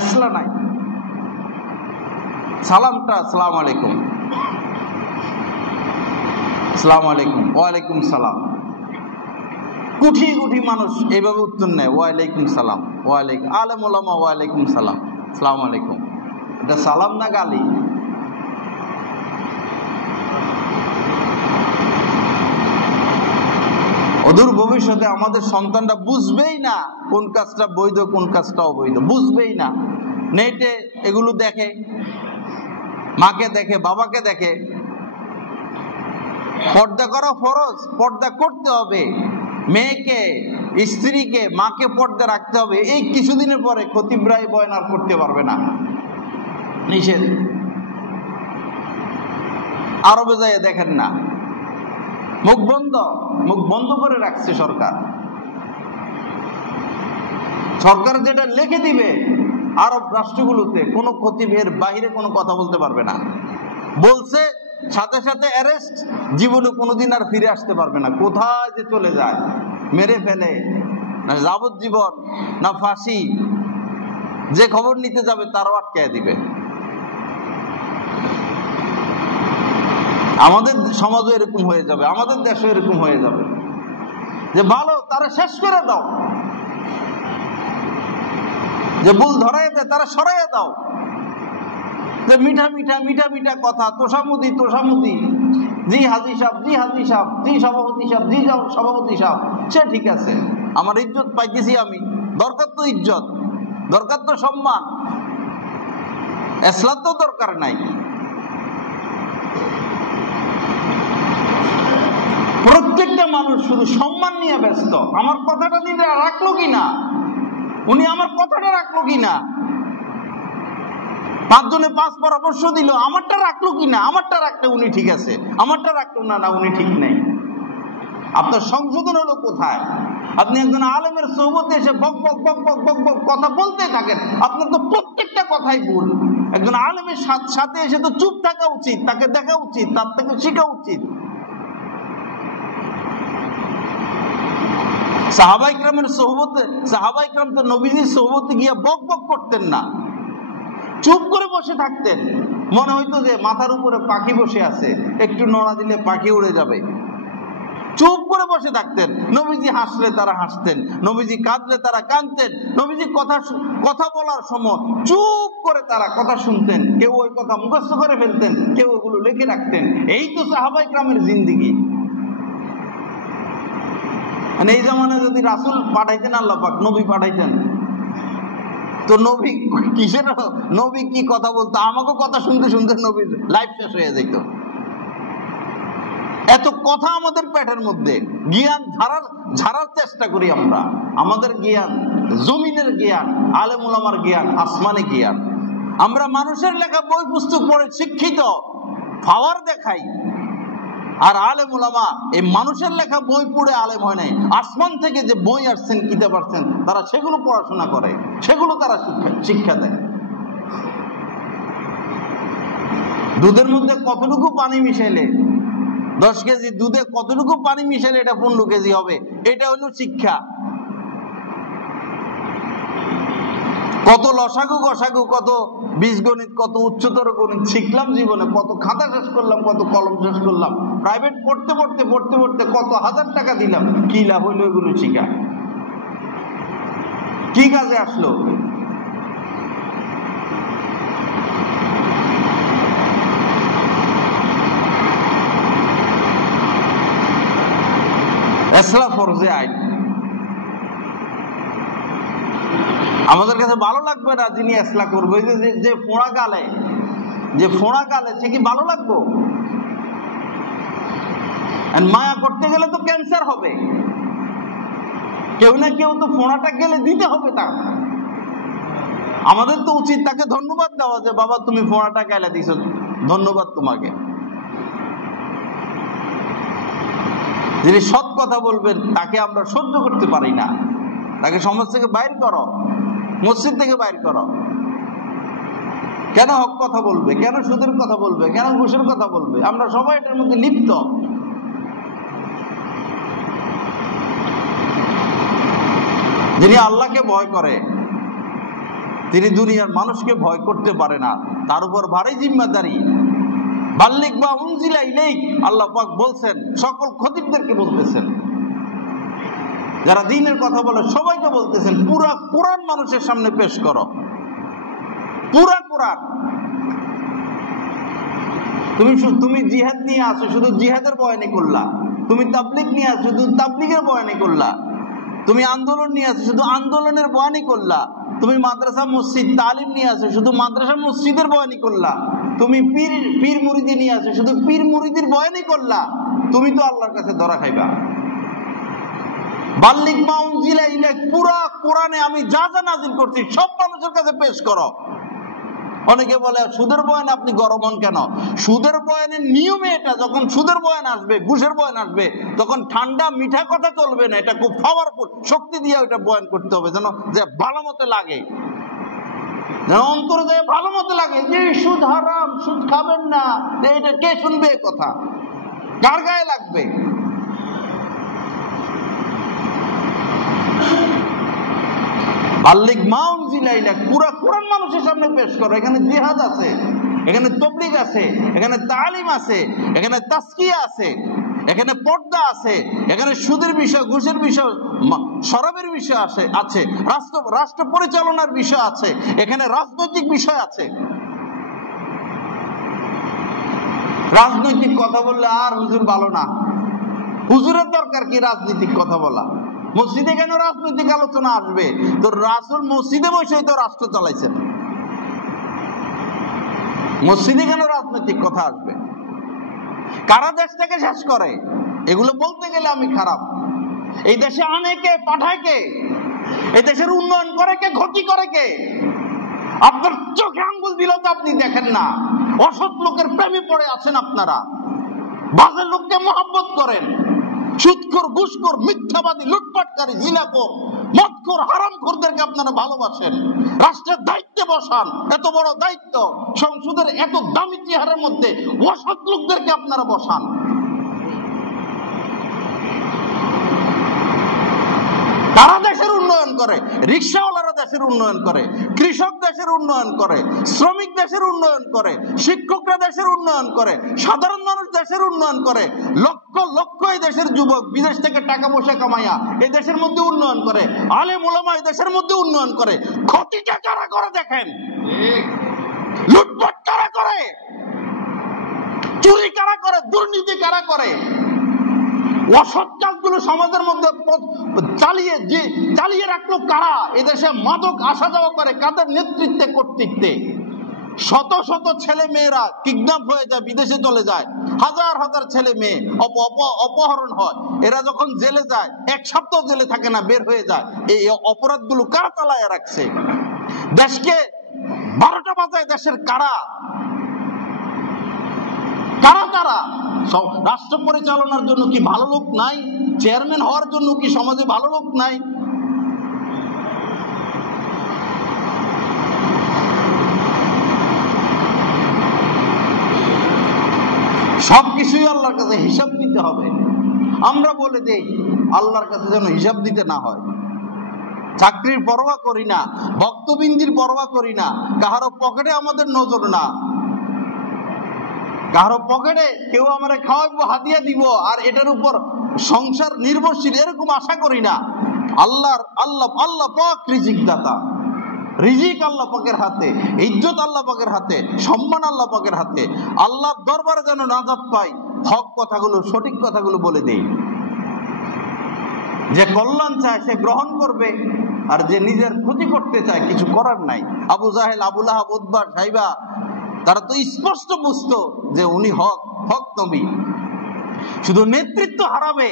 এসলা নাই। সালামটা আসসালামু আলাইকুম, আসসালামু আলাইকুম, ওয়ালাইকুম সালাম। কুঠি কুঠি মানুষ এইভাবে উত্তর নেয়, ওয়ালাইকুম সালাম, ওয়ালাইকুম, আলেম ওলামা ওয়ালাইকুম সালাম, আসসালামু আলাইকুম। এটা সালাম না গালি? অদূর ভবিষ্যতে আমাদের সন্তানরা বুঝবেই না কোন কাজটা বৈধ কোন কাজটা অবৈধ, বুঝবেই না। নেটে এগুলো দেখে, মাকে দেখে, বাবাকে দেখে। পর্দা করা ফরজ, পর্দা করতে হবে, মেয়েকে, স্ত্রীকে, মাকে পর্দা রাখতে হবে। এই কিছুদিনের পরে খতিবরাই বয়ান আর করতে পারবে না, নিষেধ। আরবে যায় দেখেন না, মুখ বন্ধ, মুখ বন্ধ করে রাখছে সরকার। সরকার যেটা লিখে দিবে আরব রাষ্ট্রগুলোতে, কোনো খতিবের বাইরে কোনো কথা বলতে পারবে না। বলছে সাথে সাথে অ্যারেস্ট, জীবনে কোনোদিন আর ফিরে আসতে পারবে না। কোথায় যে চলে যায়, মেরে ফেলে, না যাবজ্জীবন না ফাঁসি, যে খবর নিতে যাবে তারও আটকায় দিবে। আমাদের সমাজও এরকম হয়ে যাবে, আমাদের দেশও এরকম হয়ে যাবে যে ভালো তারা শেষ করে দাও, যে ভুল ধরাই দেয় তারা সরাইয়া দাও, যে মিঠা মিঠা মিঠা মিঠা কথা, তোষামুদি তোষামুদি, জি হাজি সাহেব, জি হাজি সাহেব, জি সভাপতি সাহেব, জি সভাপতি সাহেব, সে ঠিক আছে, আমার ইজ্জত পাইতেছি আমি, দরকার তো ইজ্জত, দরকার তো সম্মান, এসলাত তো দরকার নাই। প্রত্যেকটা মানুষ শুধু সম্মান নিয়ে ব্যস্ত, আমার কথাটা দিতে রাখলো কিনা, উনি আমার কথাটা রাখলো কিনা, 5 জনে 5 পরামর্শ দিল, আমারটা রাখলো কিনা, আমারটা রাখলে উনি ঠিক আছে, আমারটা রাখলো না, না উনি ঠিক নেই। আপনার সংশোধন হলো কোথায়? আপনি একজন আলেমের সোহবতে এসে বক বক বক বক বক বক কথা বলতে থাকেন, আপনার তো প্রত্যেকটা কথাই ভুল। একজন আলেমের সাথে এসে তো চুপ থাকা উচিত, তাকে দেখা উচিত, তার থেকে শেখা উচিত। সাহাবায়ে কেরামের সোহবতে, সাহাবায়ে কেরাম তো নবীজির সোহবতে গিয়ে বক বক করতেন না, চুপ করে বসে থাকতেন। মনে হইতো যে মাথার উপরে পাখি বসে আছে, একটু নড়া দিলে পাখি উড়ে যাবে, চুপ করে বসে থাকতেন। নবীজি হাসলে তারা হাসতেন, নবীজি কাঁদলে তারা কাঁদতেন, নবীজি কথা বলার সময় চুপ করে তারা কথা শুনতেন। কেউ ওই কথা মুখস্থ করে ফেলতেন, কেউ ওগুলো লিখে রাখতেন। এই তো সাহাবায়ে কেরামের জিন্দেগি। মানে এই জামানায় যদি রাসূল পাঠাইতেন, আল্লাহ পাক নবী পাঠাইতেন, তো নবী কিসের, নবী কি কথা বলতো, আমাকে কথা শুনতে শুনতে নবীর লাইফ শেষ হয়ে যেত। এত কথা আমাদের পেটের মধ্যে, জ্ঞান ঝাড়ার চেষ্টা করি আমরা। আমাদের জ্ঞান জমিনের জ্ঞান, আলেম উলামার জ্ঞান আসমানি জ্ঞান। আমরা মানুষের লেখা বই পুস্তক পড়ে শিক্ষিত পাওয়ার দেখাই, আর আলেম উলামা এই মানুষের লেখা বই পড়ে আলেম হয় নাই। আসমান থেকে যে বই আসছেন, কিতাব আসছেন, তারা সেগুলো পড়াশোনা করে, সেগুলো তারা শিক্ষা দেয়। দুধের মধ্যে কতটুকু পানি মিশাইলে, 10 কেজি দুধে কতটুকু পানি মিশাইলে এটা 15 কেজি হবে, এটা হলো শিক্ষা। কত লসাগু গসাগু, কত বীজগণিত, কত উচ্চতর গণিত শিখলাম জীবনে, কত খাতা শেষ করলাম, কত কলম শেষ করলাম, প্রাইভেট পড়তে পড়তে পড়তে পড়তে কত হাজার টাকা দিলাম, কি লাভ হইলো এগুলো শিখা? কি কাজে আসলো? এসলা ফরজে আইন। আমাদের কাছে ভালো লাগবে না যিনি এসলা করবে, যে ফোঁড়া গালে সে কি ভালো লাগবো? মায়া করতে গেলে তো ক্যান্সার হবে, কেউ না কেউ তো ফোঁড়াটা গেলে দিতে হবে। তা আমাদের তো উচিত তাকে ধন্যবাদ দেওয়া, যে বাবা তুমি ফোঁড়াটা গেলে দিছো, ধন্যবাদ তোমাকে। যিনি সৎ কথা বলবেন তাকে আমরা সহ্য করতে পারি না, তাকে সমাজ থেকে বাইর করো, মসজিদ থেকে বাইর করো। কেন হক কথা বলবে? কেন সুদের কথা বলবে? কেন ঘুষের কথা বলবে? আমরা সবাই এটার মধ্যে লিপ্ত। যিনি আল্লাহকে ভয় করে, তিনি দুনিয়ার মানুষকে ভয় করতে পারে না, তার উপর ভারী জিম্মাদারি। বাল্লিক বা উনজিলা ইলাইক, আল্লাহ পাক বলছেন, সকল খতিবদেরকে বলতেছেন, যারা দ্বীনের কথা বলে সবাইকে বলতেছেন, পুরা কোরআন মানুষের সামনে পেশ করো, পুরা কোরআন। তুমি জিহাদ নিয়ে আসো, শুধু জিহাদের বয়ানি করলা। তুমি তাবলীগ নিয়ে আসো, শুধু তাবলীগের বয়ানি করলা। তুমি আন্দোলন নিয়ে আসো, শুধু আন্দোলনের বয়ানি করলা। তুমি মাদ্রাসা মসজিদ তালিম নিয়ে আসো, শুধু মাদ্রাসা মসজিদের বয়ানি করলা। তুমি পীর মুরিদি নিয়ে আসো, শুধু পীর মুরিদির বয়ানি করলা। তুমি তো আল্লাহর কাছে ধরা খাইবা। বাল্লিগ মা উনজিলা ইলাইক, পুরা কোরআনে আমি যা যা নাযিল করছি সব মানুষের কাছে পেশ করো। অনেকে বলে সুদের বয়ান আপনি গরম হন কেন? সুদের বয়ানের নিয়মে এটা, যখন সুদের বয়ান আসবে, ঘুষের বয়ান আসবে, তখন ঠান্ডা মিঠা কথা চলবে না। এটা খুব পাওয়ারফুল, শক্তি দিয়ে ওইটা বয়ান করতে হবে, যেন যে ভালো মতো লাগে, যেন অন্তরে যায় ভালো মতো লাগে, যে সুদ হারাম, সুদ খাবেন না। এটা কে শুনবে কথা? কার গায়ে লাগবে? বাল্লিগ মা উনজিলা ইলাইক, পুরা কোরআন মানুষের সামনে পেশ করো। এখানে জিহাদ আছে, এখানে তাবলীগ আছে, এখানে তালিম আছে, এখানে তাসকিয়া আছে, এখানে পর্দা আছে, এখানে সুদের বিষয়, ঘুষের বিষয়, শরাবের বিষয় আছে, রাষ্ট্র পরিচালনার বিষয় আছে, এখানে রাজনৈতিক বিষয় আছে। রাজনৈতিক কথা বললে আর হুজুর ভালো না। হুজুরের দরকার কি রাজনৈতিক কথা বলা? মসজিদে কেন রাজনৈতিক আলোচনা আসবে? তো রাসূল মসজিদে বসে তো রাষ্ট্র চালাইছেন, মসজিদে কেন রাজনৈতিক কথা আসবে? কারা দেশটাকে শেষ করে? এগুলো বলতে গেলে আমি খারাপ। এই দেশে আনে কে, পাঠায় কে? এই দেশের উন্নয়ন করে কে, ক্ষতি করে কে? আপনার চোখে আঙ্গুল দিলেও তো আপনি দেখেন না। অসৎ লোকের প্রেমে পড়ে আছেন আপনারা, বাজে লোককে মহব্বত করেন, সুদখোর, ঘুষখোর, মিথ্যাবাদী, লুটপাটকারী, জিনাখোর, মদখোর, হারামখোরদেরকে আপনারা ভালোবাসেন, রাষ্ট্রের দায়িত্বে বসান। এত বড় দায়িত্ব, সংসদের এত দামি চেহারার মধ্যে অসৎ লোকদেরকে আপনারা বসান। তারা দেশের উন্নয়ন করে, রিক্সাওয়ালারা দেশের উন্নয়ন করে, কৃষক দেশের উন্নয়ন করে, শ্রমিক দেশের উন্নয়ন করে, শিক্ষকরা দেশের উন্নয়ন করে, সাধারণ মানুষ দেশের উন্নয়ন করে, লক্ষ লক্ষ এই দেশের যুবক বিদেশ থেকে টাকা পয়সা কামাইয়া এই দেশের মধ্যে উন্নয়ন করে, আলেম ওলামা এই দেশের মধ্যে উন্নয়ন করে। ক্ষতিটা কারা করে দেখেন? লুটপাট কারা করে? চুরি কারা করে? দুর্নীতি কারা করে? অসৎ কাজগুলো সমাজের মধ্যে চালিয়ে রাখলো কারা? এদেশে মাদক আসা যাওয়া করে কাদের নেতৃত্বে, কর্তৃত্বে? শত শত ছেলে মেয়েরা কিডন্যাপ হয়ে যায়, বিদেশে চলে যায়, হাজার হাজার ছেলে মেয়ে অপহরণ হয়। এরা যখন জেলে যায়, 1 সপ্তাহ জেলে থাকে না, বের হয়ে যায়। এই অপরাধগুলো কারা চালায় রাখছে? দেশকে 12টা বাজায় দেশের কারা রাষ্ট্র পরিচালনার জন্য কি ভালো লোক নাই? চেয়ারম্যান হওয়ার জন্য কি সমাজে ভালো লোক নাই? সবকিছুই আল্লাহর কাছে হিসাব দিতে হবে। আমরা বলে দেই আল্লাহর কাছে যেন হিসাব দিতে না হয়। চাকরির পরোয়া করি না, ভক্তবিন্দির পরোয়া করি না, কাহারো পকেটে আমাদের নজর না, কারো পকেটে কেউ আমারে খাওয়াবো, হাদিয়া দিব, আর এটার উপর সংসার নির্ভরশীল, এরকম আশা করি না। আল্লাহ পাক রিজিক দাতা। রিজিক আল্লাহ পাকের হাতে, ইজ্জত আল্লাহ পাকের হাতে, সম্মান আল্লাহ পাকের হাতে। আল্লাহর দরবারে যেন নাজাত পাই, হক কথাগুলো, সঠিক কথাগুলো বলে দেই। যে কল্যাণ চায় সে গ্রহণ করবে, আর যে নিজের ক্ষতি করতে চায় কিছু করার নাই। আবু জাহেল, আবু লাহাব, উতবা, সাইবা, তারা তো স্পষ্ট বুঝতো যে উনি হক নবী, শুধু নেতৃত্ব হারাবে,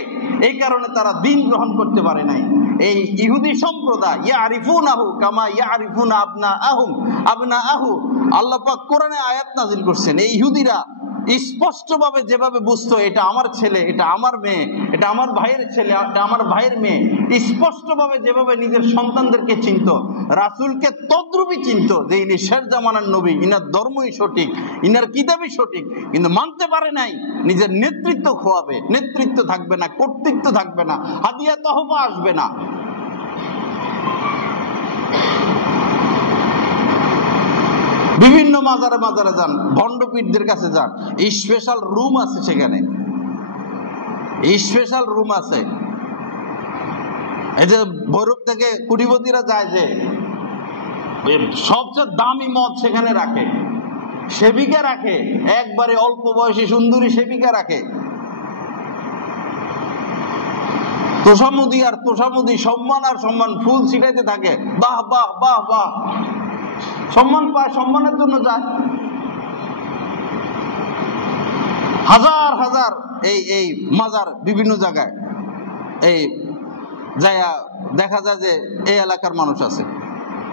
এই কারণে তারা দিন গ্রহণ করতে পারে নাই। এই ইহুদি সম্প্রদায় ইয়ারিফুনাহু কামা ইয়ারিফুনা আবনাআহু, আল্লাহ পাক কোরআনে আয়াত নাযিল করছেন। এই ইহুদিরা স্পষ্টভাবে যেভাবে বুঝতো এটা আমার ছেলে, এটা আমার মেয়ে, এটা আমার ভাইয়ের ছেলে, এটা আমার ভাইয়ের মেয়ে, স্পষ্টভাবে যেভাবে নিজের সন্তানদেরকে চিনত, রাসূলকে তদ্রূপই চিনত যে ইনি শেষ জামানার নবী, ইনার ধর্মই সঠিক, ইনার কিতাবই সঠিক, কিন্তু মানতে পারে নাই। নিজের নেতৃত্ব খোয়াবে, নেতৃত্ব থাকবে না, কর্তৃত্ব থাকবে না, হাদিয়া তহবা আসবে না। বিভিন্ন মাজারে মাজারে যান, ভণ্ডপীরদের কাছে যান, স্পেশাল রুম আছে, সেখানে স্পেশাল রুম আছে। এই যে ভৈরব থেকে কুটিপতিরা যায়, যে সবচেয়ে দামি মদ সেখানে রাখে, সেবিকা রাখে, একবারে অল্প বয়সী সুন্দরী সেবিকা রাখে। তোষামুদি আর তোষামুদি, সম্মান আর সম্মান, ফুল ছিটাইতে থাকে, বাহ বাহ বাহ বাহ, সম্মান পায়, সম্মানের জন্য যায়। হাজার হাজার এই মাজার বিভিন্ন জায়গায় এই জায়গা দেখা যায় যে এই এলাকার মানুষ আছে,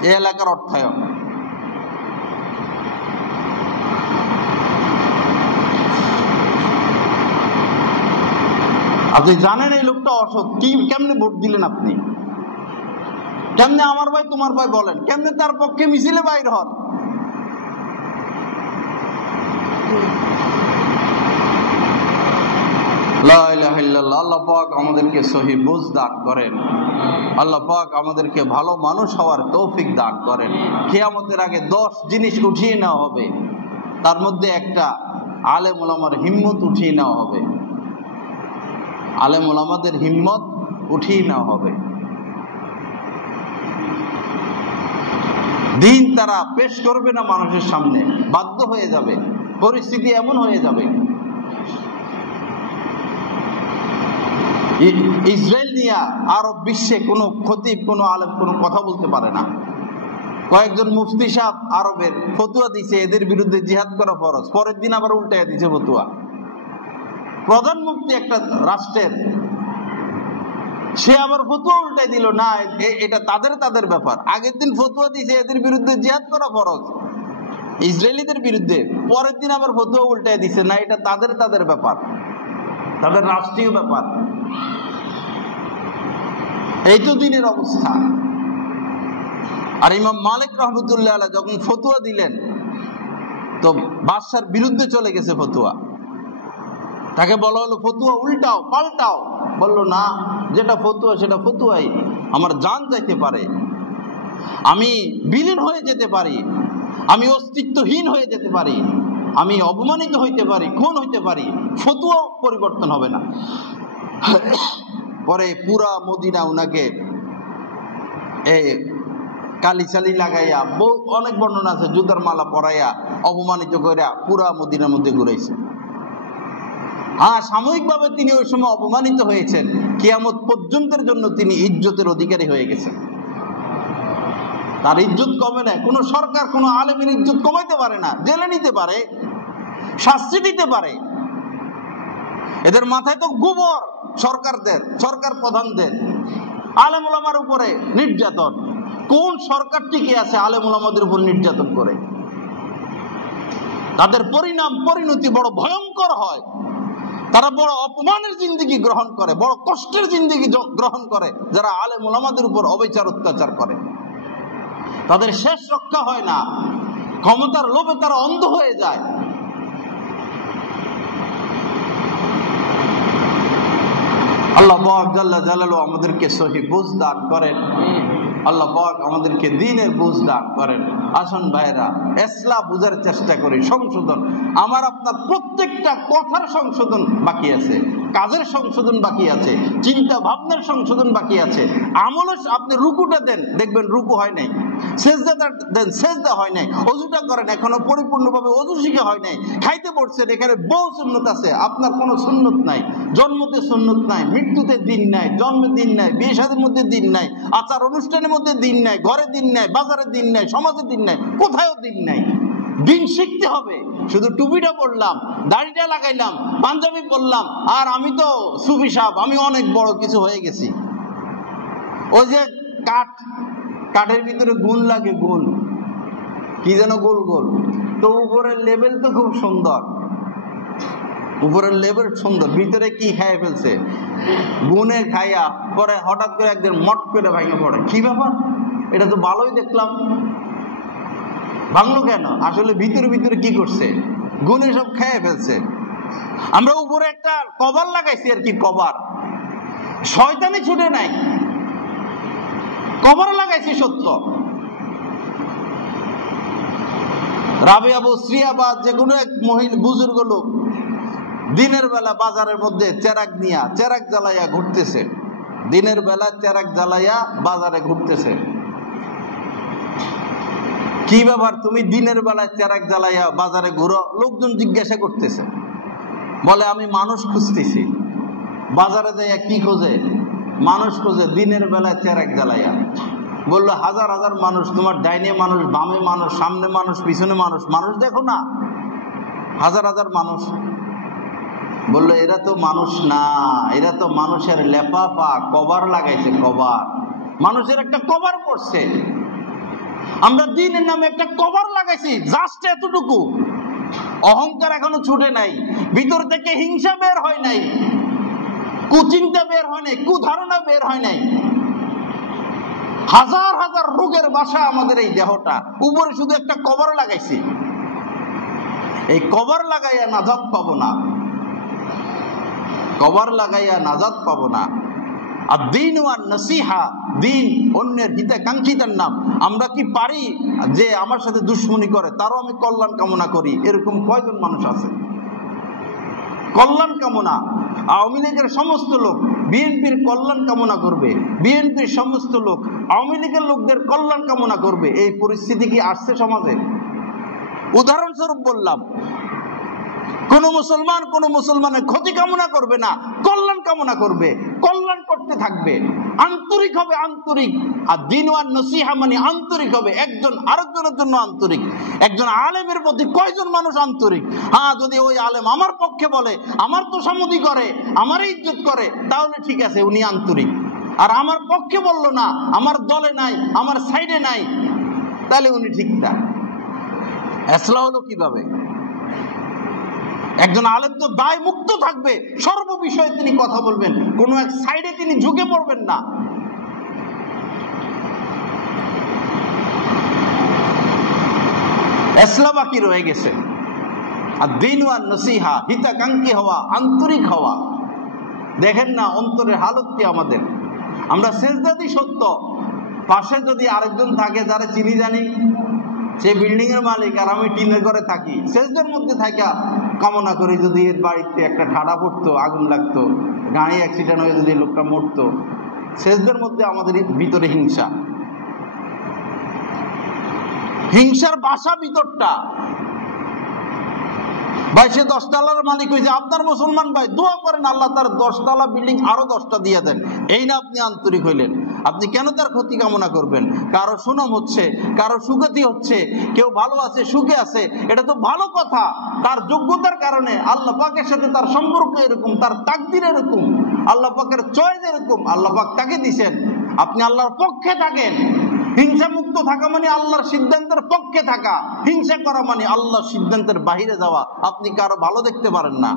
এই এলাকার অর্থায়ন। আপনি জানেন এই লোকটা অসৎ, কেমনে ভোট দিলেন আপনি? কেমনে আমার ভাই তোমার ভাই বলেন? কেমনে তার পক্ষে মিছিলে বাইর হন? লা ইলাহা ইল্লাল্লাহ। আল্লাহ পাক আমাদেরকে সহি বুঝ দান করেন, আল্লাহ পাক আমাদেরকে ভালো মানুষ হওয়ার তৌফিক দান করেন। কিয়ামতের আগে 10 জিনিস উঠিয়ে নেওয়া হবে, তার মধ্যে একটা আলেম ওলামার হিম্মত উঠিয়ে নেওয়া হবে। আলেম ওলামাদের হিম্মত উঠিয়ে নেওয়া হবে। দিন তারা পেশ করবে না মানুষের সামনে, বাধ্য হয়ে যাবে, পরিস্থিতি এমন হয়ে যাবে। ইসরায়েল নিয়ে আরব বিশ্বে কোনো খতিব, কোনো আলেম কোনো কথা বলতে পারে না। কয়েকজন মুফতি সাহেব আরবের ফতুয়া দিছে এদের বিরুদ্ধে জিহাদ করা ফরজ, পরের দিন আবার উল্টাইয়া দিছে ফতুয়া। প্রধান মুফতি একটা রাষ্ট্রের, সে আবার ফতুয়া উল্টাই দিল, না এটা তাদের ব্যাপার। আগের দিন ফতুয়া দিছে এদের বিরুদ্ধে জিহাদ করা ফরজ, ইসরায়েলিদের বিরুদ্ধে, পরের দিন আবার ফতুয়া উল্টাই দিছে, না এটা তাদের ব্যাপার, তাদের রাষ্ট্রীয় ব্যাপার। এই তো দিনের অবস্থা। আর ইমাম মালিক রহমতুল্লাহ আলাইহি যখন ফতুয়া দিলেন, তো বাদশার বিরুদ্ধে চলে গেছে ফতুয়া। তাকে বলা হলো ফতুয়া উল্টাও, পাল্টাও। বলল না, যেটা ফতুয়া সেটা ফতুয়াই, আমার জান যাইতে পারে, আমি বিলীন হয়ে যেতে পারি, আমি অস্তিত্বহীন হয়ে যেতে পারি, আমি অপমানিত হইতে পারি, খুন হইতে পারি, ফতুয়া পরিবর্তন হবে না। পরে পুরা মদিনা উনাকে কালি চালি লাগাইয়া, অনেক বর্ণনা আছে, জুতার মালা পরাইয়া অপমানিত করিয়া পুরা মদিনার মধ্যে ঘুরাইছে। হ্যাঁ, সাময়িকভাবে তিনি ওই সময় অপমানিত হয়েছেন, কিয়ামত পর্যন্তের জন্য তিনি ইজ্জতের অধিকারী হয়ে গেছেন। তার ইজ্জত কমে না। কোনো সরকার কোনো আলেমের ইজ্জত কমাইতে পারে না, জেলে নিতে পারে, শাস্তি দিতে পারে। এদের মাথায় তো গোবর, সরকারদের, সরকার প্রধানদের, আলেম ওলামার উপরে নির্যাতন। কোন সরকার টিকে আছে আলেম ওলামাদের উপর নির্যাতন করে? তাদের পরিণতি বড় ভয়ঙ্কর হয়। তারা বড় অপমানের জিন্দেগি গ্রহণ করে, বড় কষ্টের জিন্দেগি গ্রহণ করে যারা আলেম ওলামাদের উপর অবিচার অত্যাচার করে। তাদের শেষ রক্ষা হয় না, ক্ষমতার লোভে তারা অন্ধ হয়ে যায়। আল্লাহ পাক জাল্লা জালালু আমাদেরকে সহি বুঝ দান করেন। আল্লাহ পাক আমাদেরকে দ্বীনের বুঝ দান করেন। আসুন ভাইরা, ইসলাম বুঝার চেষ্টা করি, সংশোধন। আমার আপনার প্রত্যেকটা কথার সংশোধন বাকি আছে, কাজের সংশোধন বাকি আছে, চিন্তা ভাবনার সংশোধন বাকি আছে। আমল, আপনি রুকুটা দেন, দেখবেন রুকু হয় নাই। সেজদাটা দেন, সেজদা হয় নাই। ওযুটা করেন, এখনো পরিপূর্ণভাবে ওযু শিখা হয় নাই। খাইতে পড়ছেন, এখানে বহু সুন্নত আছে, আপনার কোনো সুন্নত নাই। জন্মতে সুন্নত নাই, মৃত্যুতে দিন নাই, জন্মের দিন নাই, বিয়ে শাদীর মধ্যে দিন নাই, আচার অনুষ্ঠানের মধ্যে দিন নাই, ঘরে দিন নাই, বাজারে দিন নাই, সমাজে দিন নাই, কোথাও দিন নাই। দিন শিখতে হবে। শুধু টুপিটা পড়লাম, দাড়িটা লাগাইলাম, পাঞ্জাবি পরলাম, আর আমি তো সুফি সাহেব, আমি অনেক বড় কিছু হয়ে গেছি। ওই যে কাঠের ভিতরে গুণ লাগে, গুণ কি যেন গোল গোল, তো উপরের লেভেল তো খুব সুন্দর, উপরের লেভেল সুন্দর, ভিতরে কি খাইয়ে ফেলছে, গুণে খাইয়া পরে হঠাৎ করে একদিন মট করে ভেঙে পড়ে। কি ব্যাপার, এটা তো ভালোই দেখলাম, ভাঙলো কেন? আসলে ভিতরে ভিতরে কি করছে, গুণে সব খেয়ে ফেলছে। আমরা উপরে একটা কভার লাগাইছি আর কি, কভার, শয়তানি ছুটে নাই, কভার লাগাইছি সত্য। রাবিয়া বসরিয়া বা যে কোনো এক মহিলা বুজুর্গ লোক দিনের বেলা বাজারের মধ্যে চেরাক নিয়া, চেরাক জ্বালাইয়া ঘুরতেছে, দিনের বেলা চেরাক জ্বালাইয়া বাজারে ঘুরতেছে। কি ব্যাপার, তুমি দিনের বেলায় চেরাক জ্বালাইয়া বাজারে ঘুরো? লোকজন জিজ্ঞাসা করতেছে, বলে আমি মানুষ খুঁজতেছি। বাজারে যাইয়া কি খোঁজে? মানুষ খোঁজে, দিনের বেলায় চেরাক জ্বালাইয়া। বললো হাজার হাজার মানুষ, তোমার ডাইনে মানুষ, বামে মানুষ, সামনে মানুষ, পিছনে মানুষ, মানুষ দেখো না, হাজার হাজার মানুষ। বললো এরা তো মানুষ না, এরা তো মানুষের লেফাফা, কভার লাগাইছে, কভার, মানুষের একটা কভার পড়ছে। আমরা দিনের নামে একটা কভার লাগাইছি, জাস্ট এতটুকু। অহংকার এখনো ছুটে নাই, ভিতর থেকে হিংসা বের হয় নাই, কুচিন্তা বের হয় নাই, কুধারণা বের হয় নাই। হাজার হাজার রোগের বাসা আমাদের এই দেহটা, উপরে শুধু একটা কভার লাগাইছি। এই কভার লাগাইয়া নাজাত পাবো না, কভার লাগাইয়া নাজাত পাবো না। আর দিন ওয়ান নসিহা, দিন অন্যের হিতাকাঙ্ক্ষিতার নাম। আমরা কি পারি যে আমার সাথে দুশ্মনী করে তারও আমি কল্যাণ কামনা করি? এরকম কয়জন মানুষ আছে? কল্যাণ কামনা, আওয়ামী লীগের সমস্ত লোক বিএনপির কল্যাণ কামনা করবে, বিএনপির সমস্ত লোক আওয়ামী লীগের লোকদের কল্যাণ কামনা করবে। এই পরিস্থিতি কি আসছে সমাজে? উদাহরণস্বরূপ বললাম, কোন মুসলমান কোন মুসলমানের ক্ষতি কামনা করবে না, কল্যাণ কামনা করবে, কল্যাণ করতে থাকবে, আন্তরিক হবে, আন্তরিক। আর দিন ওয়ান নসিহা মানে আন্তরিক হবে, একজন আরেকজনের জন্য আন্তরিক। একজন আলেমের প্রতি কয়জন মানুষ আন্তরিক? হ্যাঁ, যদি ওই আলেম আমার পক্ষে বলে, আমার তোষামোদী করে, আমার ইজ্জত করে, তাহলে ঠিক আছে, উনি আন্তরিক। আর আমার পক্ষে বললো না, আমার দলে নাই, আমার সাইডে নাই, তাহলে উনি ঠিক না। ইসলাম হলো কিভাবে? একজন আলেম তো দায় মুক্ত থাকবে, সর্ব বিষয়ে তিনি কথা বলবেন, কোন এক সাইডে তিনি ঝুঁকে পড়বেন না। ইসলাম বাকি রয়ে গেছে। আর দিন ওয়ান নসিহা, হিতাকাঙ্ক্ষী হওয়া, আন্তরিক হওয়া। দেখেন না অন্তরের হালত কি আমাদের? আমরা সেজদা দিই সত্য, পাশে যদি আরেকজন থাকে যারা চিনি জানি, সে বিল্ডিং এর মালিক আর আমি টিনের ঘরে থাকি, সেজদার মধ্যে থাকা কামনা করি যদি এর বাড়িতে একটা ঠাডা পড়তো, আগুন লাগতো, গাড়ি অ্যাক্সিডেন্ট হয়ে যদি লোকটা মরতো। সেজদার মধ্যে আমাদের ভিতরে হিংসা, হিংসার বাসা ভিতরটা। ভাই সে 10 তলার মালিক হয়েছে, আপনার মুসলমান ভাই দোয়া করেন আল্লাহ তার 10 তলা বিল্ডিং আরো 10টা দিয়ে দেন, এই না আপনি আন্তরিক হইলেন। আপনি কেন তার ক্ষতি কামনা করবেন? কারো সুনাম হচ্ছে, কারো সুগতি হচ্ছে, কেউ ভালো আছে, সুখে আছে, এটা তো ভালো কথা। তার যোগ্যতার কারণে আল্লাহ পাকের সাথে তার সম্পর্ক এরকম, তার তাকদীর এরকম, আল্লাহ পাকের চয়েস এরকম, আল্লাহ পাক তাকে দিয়েছেন। আপনি আল্লাহর পক্ষে থাকেন। হিংসা মুক্ত থাকা মানে আল্লাহর সিদ্ধান্তের পক্ষে থাকা, হিংসা করা মানে আল্লাহর সিদ্ধান্তের বাহিরে যাওয়া। আপনি কারো ভালো দেখতে পারেন না।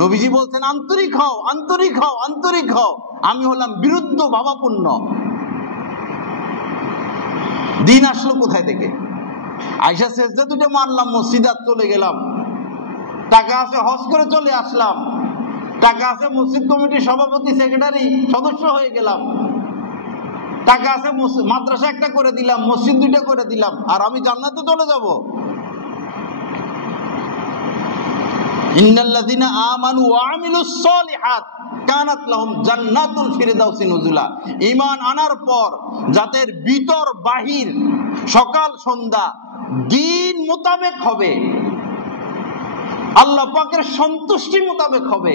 নবীজি বলছেন আন্তরিক হও, আন্তরিক হও, আন্তরিক হও। আমি হলাম বিরুদ্ধ ভাবাপন্ন। দিন আসলো কোথায় থেকে? আয়েশা সেজদা দুটো মারলাম, মসজিদাত চলে গেলাম, টাকা আছে হজ করে চলে আসলাম, টাকা আছে মসজিদ কমিটির সভাপতি সেক্রেটারি সদস্য হয়ে গেলাম, টাকা আছে মাদ্রাসা একটা করে দিলাম, মসজিদ দুইটা করে দিলাম, আর আমি জান্নাতে চলে যাব? ইন্নাল্লাযীনা আমানু ওয়া আমিলুস সলিহাত কানাত লাহুম জান্নাতুল ফিরদাউসি নুজুলা। ঈমান আনার পর যাদের ভিতর বাহির সকাল সন্ধ্যা দিন মোতাবেক হবে, আল্লাহ পাকের সন্তুষ্টি মোতাবেক হবে,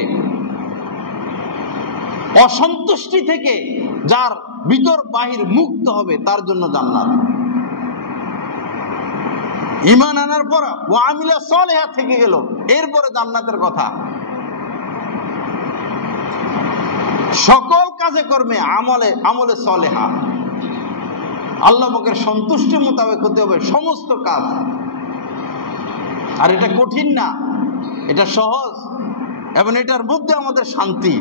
অসন্তুষ্টি থেকে যার ভিতর বাহির মুক্ত হবে, তার জন্য জান্নাত। ঈমান আনার পর ওয়া আমিলা সলিহা থেকে গেল, এরপরে জান্নাতের কথা। সকল কাজে কর্মে আমলে সলেহা, আল্লাহ পাকের সন্তুষ্টি মোতাবেক হতে হবে সমস্ত কাজ। আর এটা কঠিন না, এটা সহজ, এবং এটার মধ্যে আমাদের শান্তি,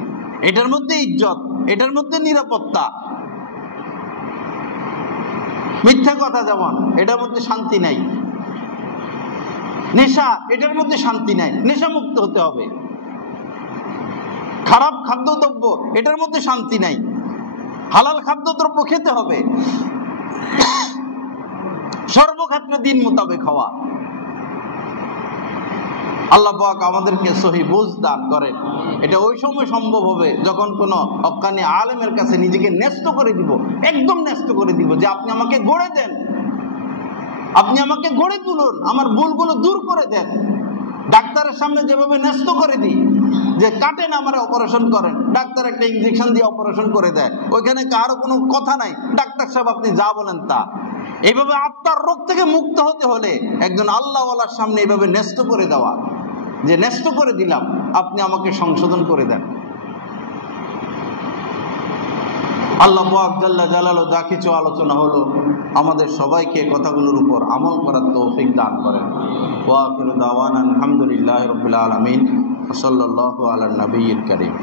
এটার মধ্যে ইজ্জত, এটার মধ্যে নিরাপত্তা। মিথ্যা কথা যেমন, এটার মধ্যে শান্তি নাই। নেশা, এটার মধ্যে শান্তি নাই, নেশা মুক্ত হতে হবে। খারাপ খাদ্যদ্রব্য, এটার মধ্যে শান্তি নাই, হালাল খাদ্যদ্রব্য খেতে হবে। সর্বক্ষেত্রে দিন মোতাবেক হওয়া। আল্লাহ পাক আমাদেরকে সহি বুঝ দান করেন। এটা ওই সময় সম্ভব হবে যখন কোনো হক্কানি আলেমের কাছে নিজেকে ন্যস্ত করে দিব, একদম ন্যস্ত করে দিব, যে আপনি আমাকে গড়ে দেন, আপনি আমাকে গড়ে তুলুন, আমার ভুলগুলো দূর করে দেন। ডাক্তারের সামনে যেভাবে ন্যস্ত করে দিই, যে কাটেন আমার অপারেশন করেন, ডাক্তার একটা ইনজেকশন দিয়ে অপারেশন করে দেয়, ওইখানে কারো কোনো কথা নাই, ডাক্তার সাহেব আপনি যা বলেন তা। এইভাবে আত্মার রোগ থেকে মুক্ত হতে হলে একজন আল্লাহওয়ালার সামনে এইভাবে ন্যস্ত করে দেওয়া, যে ন্যস্ত করে দিলাম, আপনি আমাকে সংশোধন করে দেন। আল্লাহ পাক জাল্লা জালালু যা কিছু আলোচনা হলো, আমাদের সবাইকে কথাগুলোর উপর আমল করার তৌফিক দান করেন। ওয়া আখিরু দাওয়ানা আলহামদুলিল্লাহি রাব্বিল আলামিন ওয়া সাল্লাল্লাহু আলা নবিয়্যিল কারীম।